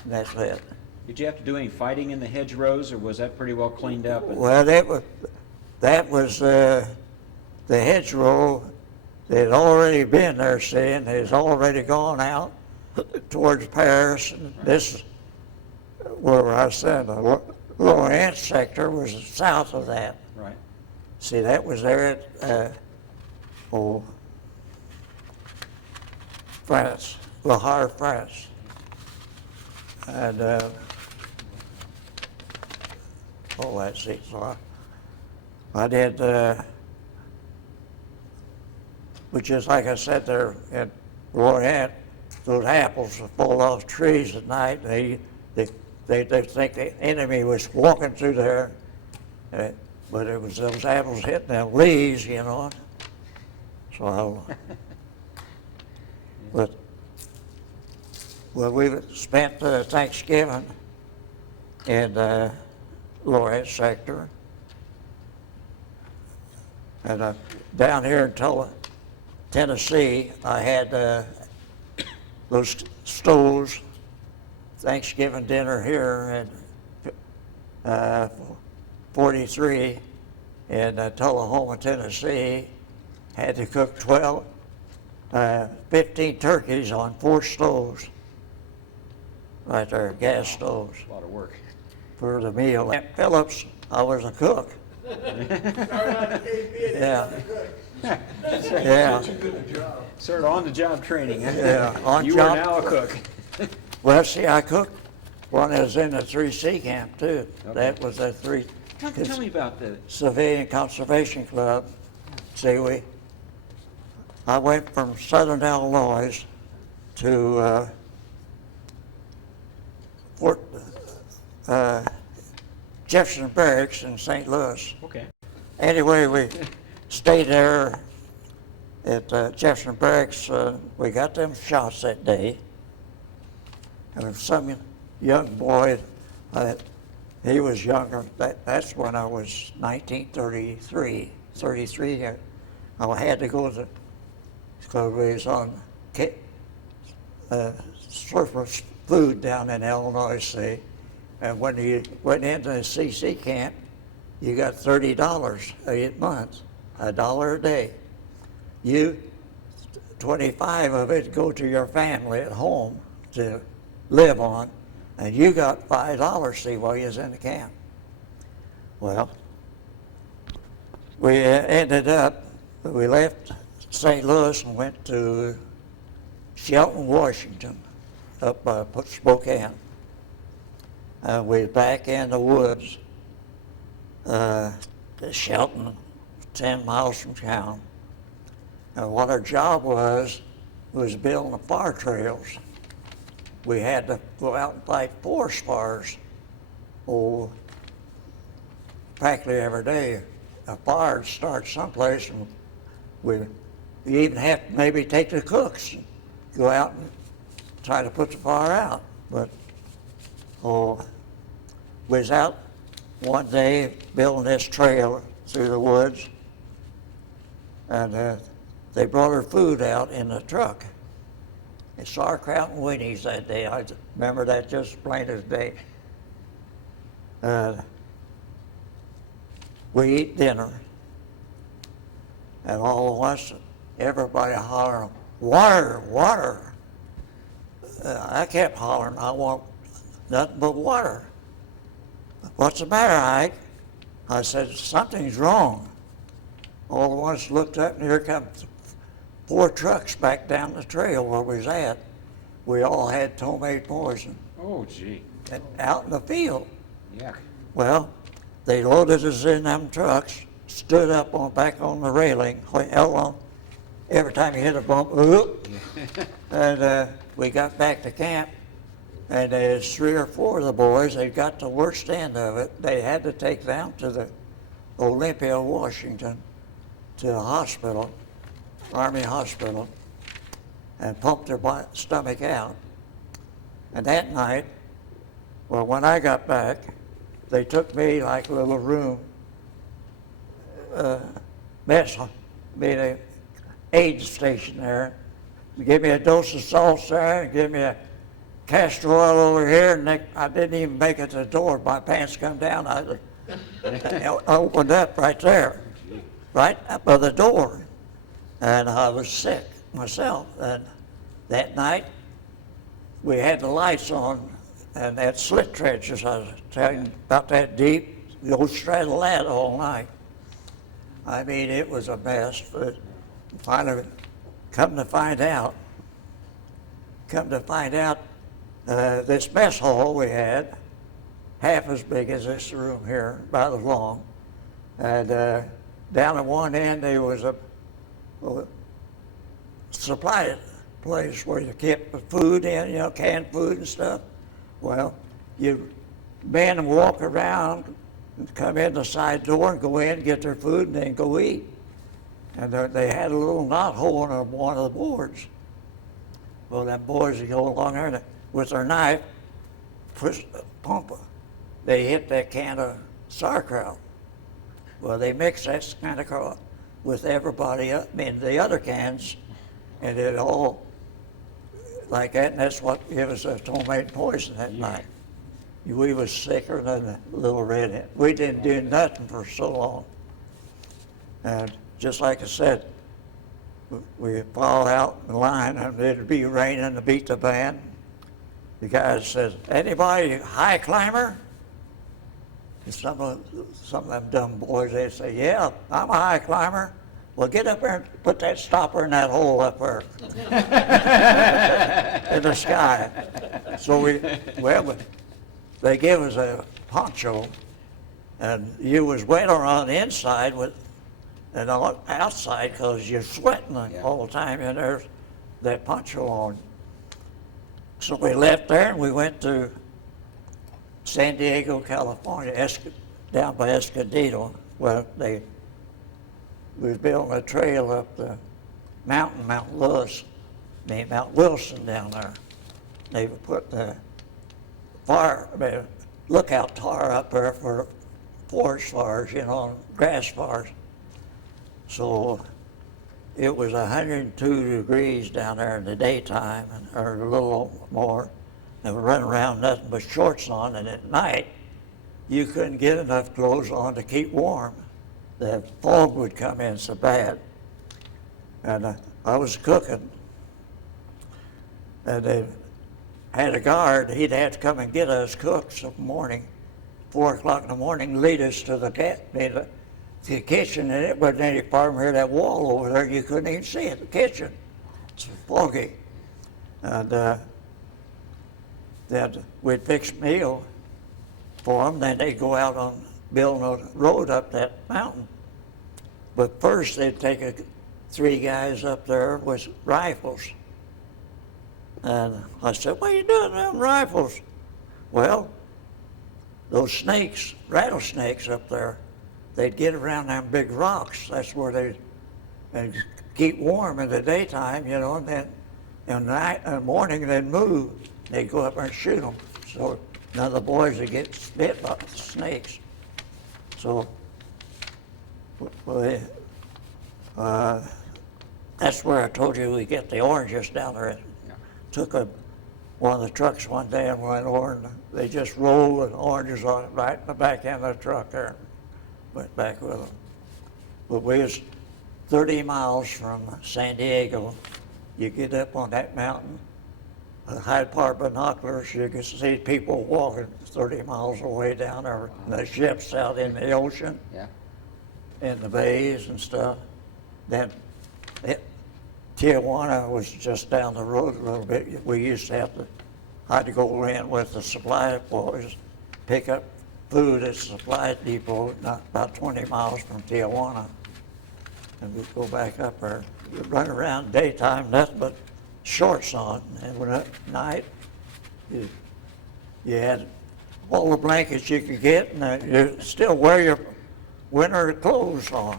And that's it. Did you have to do any fighting in the hedgerows, or was that pretty well cleaned up? Well, that was the hedgerow. They'd already been there, seeing they'd already gone out towards Paris. And this, where I said, the Lorient sector was south of that. Right. See, that was there at France, Le Havre, France. And, let's see, so I did, which is like I said there at Royan, those apples are full of trees at night. They think the enemy was walking through there, but it was those apples hitting them leaves, you know. So, well, we spent Thanksgiving in Lorette sector, and down here in Tennessee, I had those stoves, Thanksgiving dinner here in 43 in Tullahoma, Tennessee. Had to cook 15 turkeys on 4 stoves, right there, gas stoves, A lot of work. for the meal. At Phillips, I was a cook. Yeah. Yeah. Sort of on-the-job training. Huh? Yeah, on You job. are now a cook. Well, see, I cooked when I was in the 3C camp too. Okay. That was a Tell me about the, Civilian Conservation Club. See, I went from Southern Illinois to Fort Jefferson Barracks in St. Louis. okay. Anyway, we stayed there at Jefferson Barracks. We got them shots that day. And some young boy, he was younger. That's when I was 1933, 33. I had to go to, because we was on surplus food down in Illinois, see. And when you went into the CC camp, you got $30 a month, $1 a day. 25 of it go to your family at home to live on, and you got $5, see, while you was in the camp. Well, we we left St. Louis and went to Shelton, Washington, up by Spokane. We're back in the woods, Shelton, 10 miles from town. And what our job was building the fire trails. We had to go out and fight forest fires, practically every day. A fire starts someplace, and you even have to maybe take the cooks and go out and try to put the fire out. But we was out one day building this trail through the woods, and they brought our food out in the truck. It's sauerkraut and weenies that day. I remember that just plain as day. We eat dinner, and all of us, everybody hollering, water, water. I kept hollering, I want nothing but water. What's the matter, Ike? I said, something's wrong. All of us looked up, and here comes 4 trucks back down the trail where we was at. We all had tomato poison Oh, gee. out in the field. Yuck. Well, they loaded us in them trucks, stood up back on the railing, every time you hit a bump, whoop, and we got back to camp, and there's 3 or 4 of the boys, they got the worst end of it. They had to take them to the Olympia, Washington, to the hospital, Army hospital, and pump their stomach out. And that night, well, when I got back, they took me like a little room, made an aid station there, give me a dose of salt there, and give me a castor oil over here, and I didn't even make it to the door. My pants come down, I opened up right there, right up by the door. And I was sick myself. And that night, we had the lights on, and that slit trenches, I was telling you about that deep, the old straddle that all night. I mean, it was a mess. But finally, come to find out, come to find out, this mess hall we had, half as big as this room here, about as long. And down at one end, there was a supply place where you kept the food in, you know, canned food and stuff. Well, you men would walk around and come in the side door and go in, get their food, and then go eat. And they had a little knot hole in one of the boards. Well, them boys would go along there and with their knife, push the pump. They hit that can of sauerkraut. Well, they mixed that kind of sauerkraut with everybody up, I mean, the other cans, and it all like that, and that's what gave us a tomato poison that night. We was sicker than a little redhead. We didn't do nothing for so long. And just like I said, we fall out in line, and it'd be raining to beat the band. The guy says, "Anybody high climber?" And some of them dumb boys, they'd say, "Yeah, I'm a high climber." Well, get up there and put that stopper in that hole up there in the sky. So they give us a poncho, and you was wetter on the inside and on outside because you're sweating all the time, and there's that poncho on. So we left there and we went to San Diego, California, down by Escondido, where we was building a trail up the mountain, Mount Lewis, named Mount Wilson down there. They put the lookout tower up there for forest fires, you know, grass fires. So it was 102 degrees down there in the daytime, or a little more, and we run around nothing but shorts on, and at night you couldn't get enough clothes on to keep warm. The fog would come in so bad. And I was cooking, and they had a guard. He'd have to come and get us cooks in the morning, 4 o'clock in the morning, lead us to the kitchen, and it wasn't any farther here. That wall over there, you couldn't even see it, the kitchen. It's foggy. And then we'd fix a meal for them, then they'd go out on building a road up that mountain. But first they'd take 3 guys up there with rifles. And I said, "What are you doing with them rifles?" "Well, those snakes, rattlesnakes up there, they'd get around them big rocks. That's where they'd keep warm in the daytime, you know, and then in the morning they'd move. They'd go up there and shoot them. So none of the boys would get bit by the snakes. So that's where I told you we get the oranges down there. Took one of the trucks one day and went over, and they just rolled with oranges on it right in the back end of the truck there. Went back with them. But we was 30 miles from San Diego. You get up on that mountain, the Hyde Park binoculars, you can see people walking 30 miles away down there, and the ships out in the ocean, in the bays and stuff. Then Tijuana was just down the road a little bit. We used to had to go in with the supply boys, pick up food at the supply depot, not about 20 miles from Tijuana, and we'd go back up there. We'd run around daytime, nothing but shorts on, and when at night, you had all the blankets you could get, and you still wear your winter clothes on.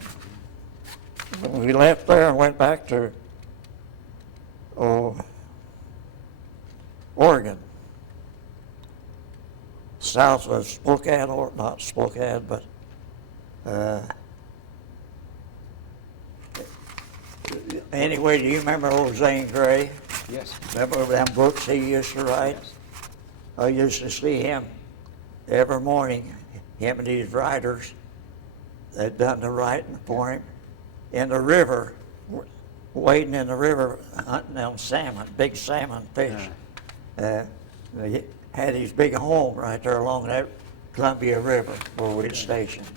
When we left there and went back to Oregon, south of Spokane, or not Spokane, but anyway, do you remember old Zane Grey? Yes. Remember them books he used to write? Yes. I used to see him every morning, him and his writers, they'd done the writing for him, in the river, wading in the river, hunting them salmon, big salmon fish. He had his big home right there along that Columbia River where we'd stationed.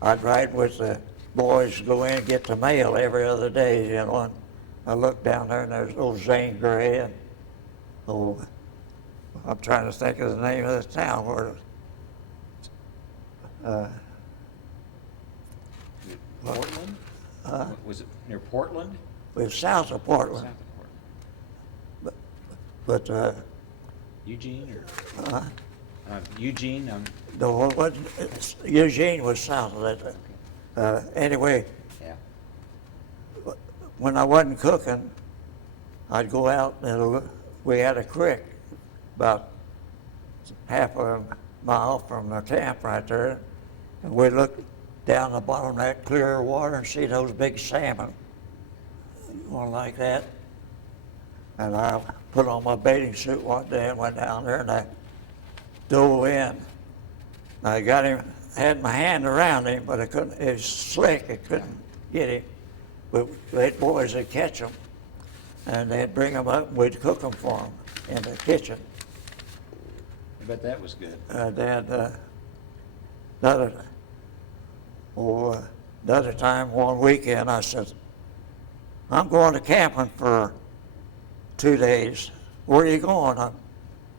I'd ride with the boys, go in and get the mail every other day, you know, and I looked down there and there's old Zane Grey, and Oh, I'm trying to think of the name of the town where, Portland? uh, Was it near Portland? it was south of Portland, South of Portland. but, Eugene or? Eugene, no, it wasn't, Eugene was south of that. Anyway, yeah. when I wasn't cooking, I'd go out and we had a creek about half a mile from the camp right there, and we'd look down the bottom of that clear water and see those big salmon, going like that. And I put on my bathing suit one day and went down there and I dove in. I got him, had my hand around him, but I couldn't, it was slick, I couldn't get him. But the boys would catch them and they'd bring them up and we'd cook them for them in the kitchen. I bet that was good. Then another time, one weekend, I said, I'm going to camping for 2 days. Where are you going? I'm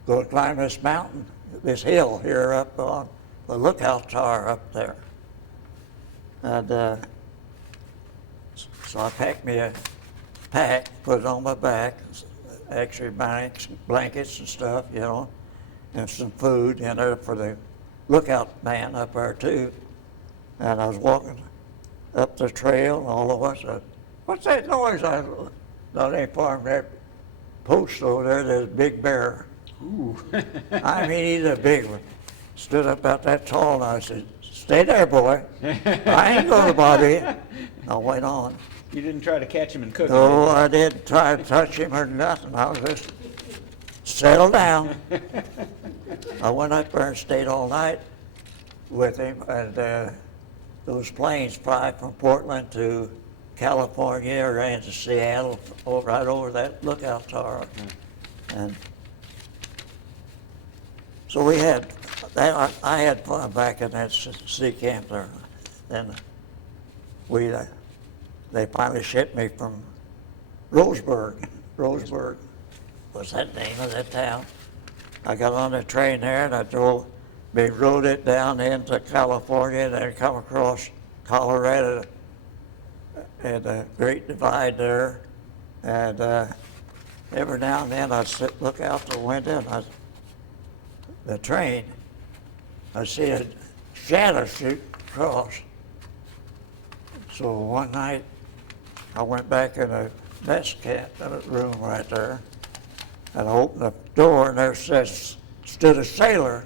going to climb this mountain, this hill here up on the lookout tower up there. And so I packed me a pack, put it on my back, extra blankets and stuff, you know, and some food in there for the lookout man up there too. And I was walking up the trail, and all of us said, what's that noise? I thought any far from that post over there, there's a big bear. Ooh. I mean, he's a big one. Stood up about that tall, and I said, stay there, boy. I ain't gonna bother you. I went on. You didn't try to catch him and cook him? No, I didn't try to touch him or nothing. I was just settle down. I went up there and stayed all night with him, and those planes fly from Portland to California or into Seattle, right over that lookout tower. And so we had, I had fun back in that sea camp there. Then they finally shipped me from Roseburg. Roseburg was that name of that town. I got on the train there and we rode it down into California and then come across Colorado and the Great Divide there. And every now and then I'd look out the window and the train, I see a shadow shoot across. So one night I went back in a mess camp room right there, and I opened the door and there stood a sailor.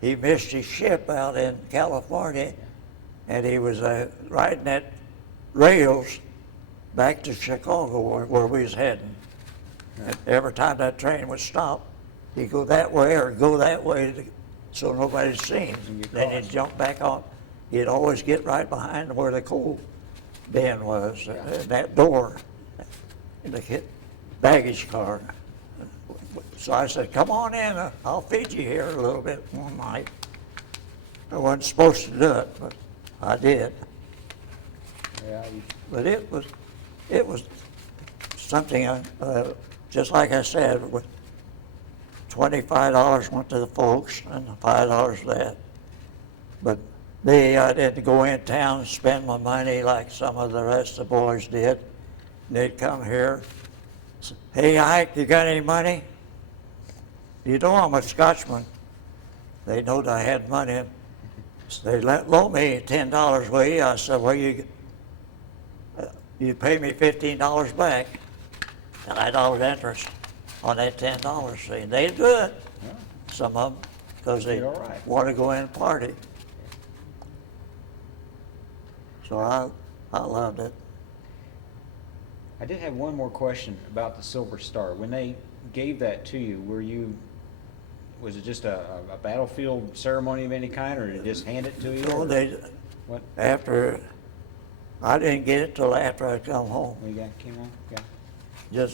He missed his ship out in California, and he was riding that rails back to Chicago where we was heading. And every time that train would stop, he'd go that way or go that way so nobody'd see him. Then he'd jump back on. He'd always get right behind where the coal bin was, that door in the baggage car. So I said, come on in, I'll feed you here a little bit one night. I wasn't supposed to do it, but I did. Yeah, But it was something, just like I said, with $25 went to the folks and $5 for that. But I didn't go in town and spend my money like some of the rest of the boys did. They'd come here, say, hey Ike, you got any money? You know I'm a Scotsman. They knowed I had money. So they loaned me $10 with you. I said, well, you pay me $15 back, and $9 interest on that $10. See, they'd do it, yeah. some of them, because they You're all right. want to go in and party. So I loved it. I did have one more question about the Silver Star. When they gave that to you, was it just a battlefield ceremony of any kind, or did they just hand it to you? So or they, what? I didn't get it till after I come home. When you came home? Yeah.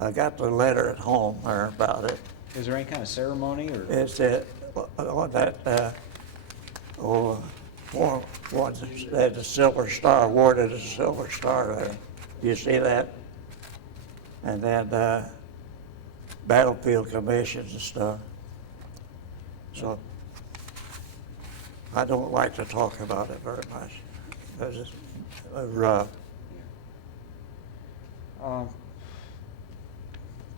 I got the letter at home there about it. Is there any kind of ceremony or? It said, on that, one that the Silver Star, awarded a Silver Star there. You see that? And then battlefield commissions and stuff. So I don't like to talk about it very much, because it's rough. Do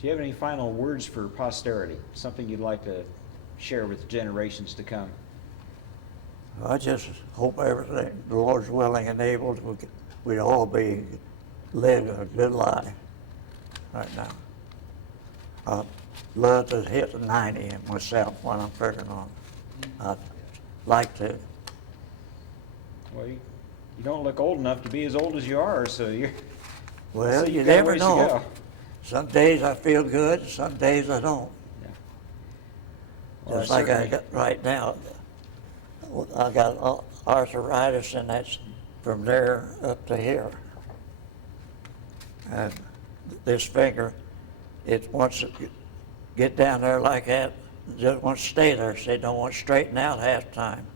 you have any final words for posterity? Something you'd like to share with generations to come? I just hope everything, the Lord's willing and able, we'd all be living a good life right now. I'd love to hit 90 myself when I'm figuring on it. I'd like to. Well, you don't look old enough to be as old as you are, so you're. Well, so you you've got a never ways to know. go. Some days I feel good, some days I don't. Yeah. Well, Just like I certainly- got right now. I got arthritis, and that's from there up to here. And this finger, it wants to get down there like that, just wants to stay there. So they don't want to straighten out half the time.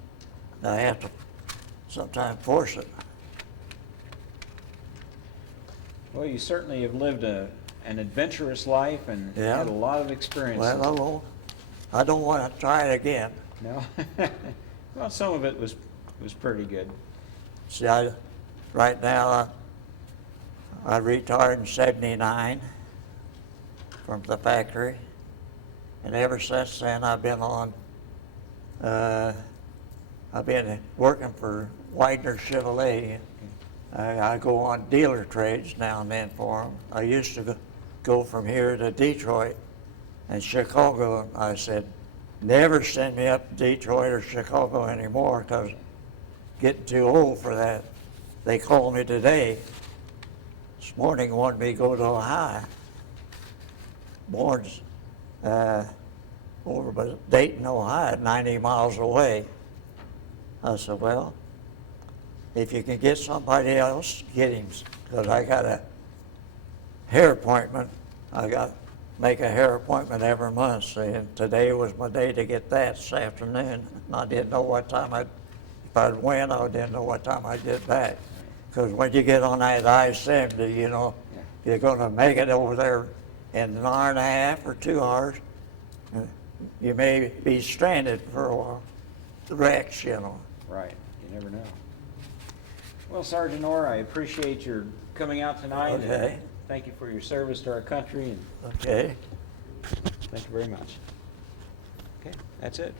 I have to sometimes force it. Well, you certainly have lived an adventurous life and Yeah. had a lot of experiences. Well, I don't want to try it again. No? Well, some of it was pretty good. See, right now, I retired in '79 from the factory, and ever since then, I've been working for Widener Chevrolet. I go on dealer trades now and then for them. I used to go from here to Detroit and Chicago. I said, never send me up to Detroit or Chicago anymore, because getting too old for that. They called me today. This morning wanted me to go to Ohio. Born over by Dayton, Ohio, 90 miles away. I said, well, if you can get somebody else, get him, because I got a hair appointment. I got to make a hair appointment every month, see, and today was my day to get that this afternoon. And I didn't know what time if I'd win, I didn't know what time I'd get back. Because when you get on that I-70, you know, you're going to make it over there in an hour and a half or 2 hours. You may be stranded for a while. Wrecks, you know. Right. You never know. Well, Sergeant Orr, I appreciate your coming out tonight. Okay. And thank you for your service to our country, and Okay. thank you very much. Okay, that's it.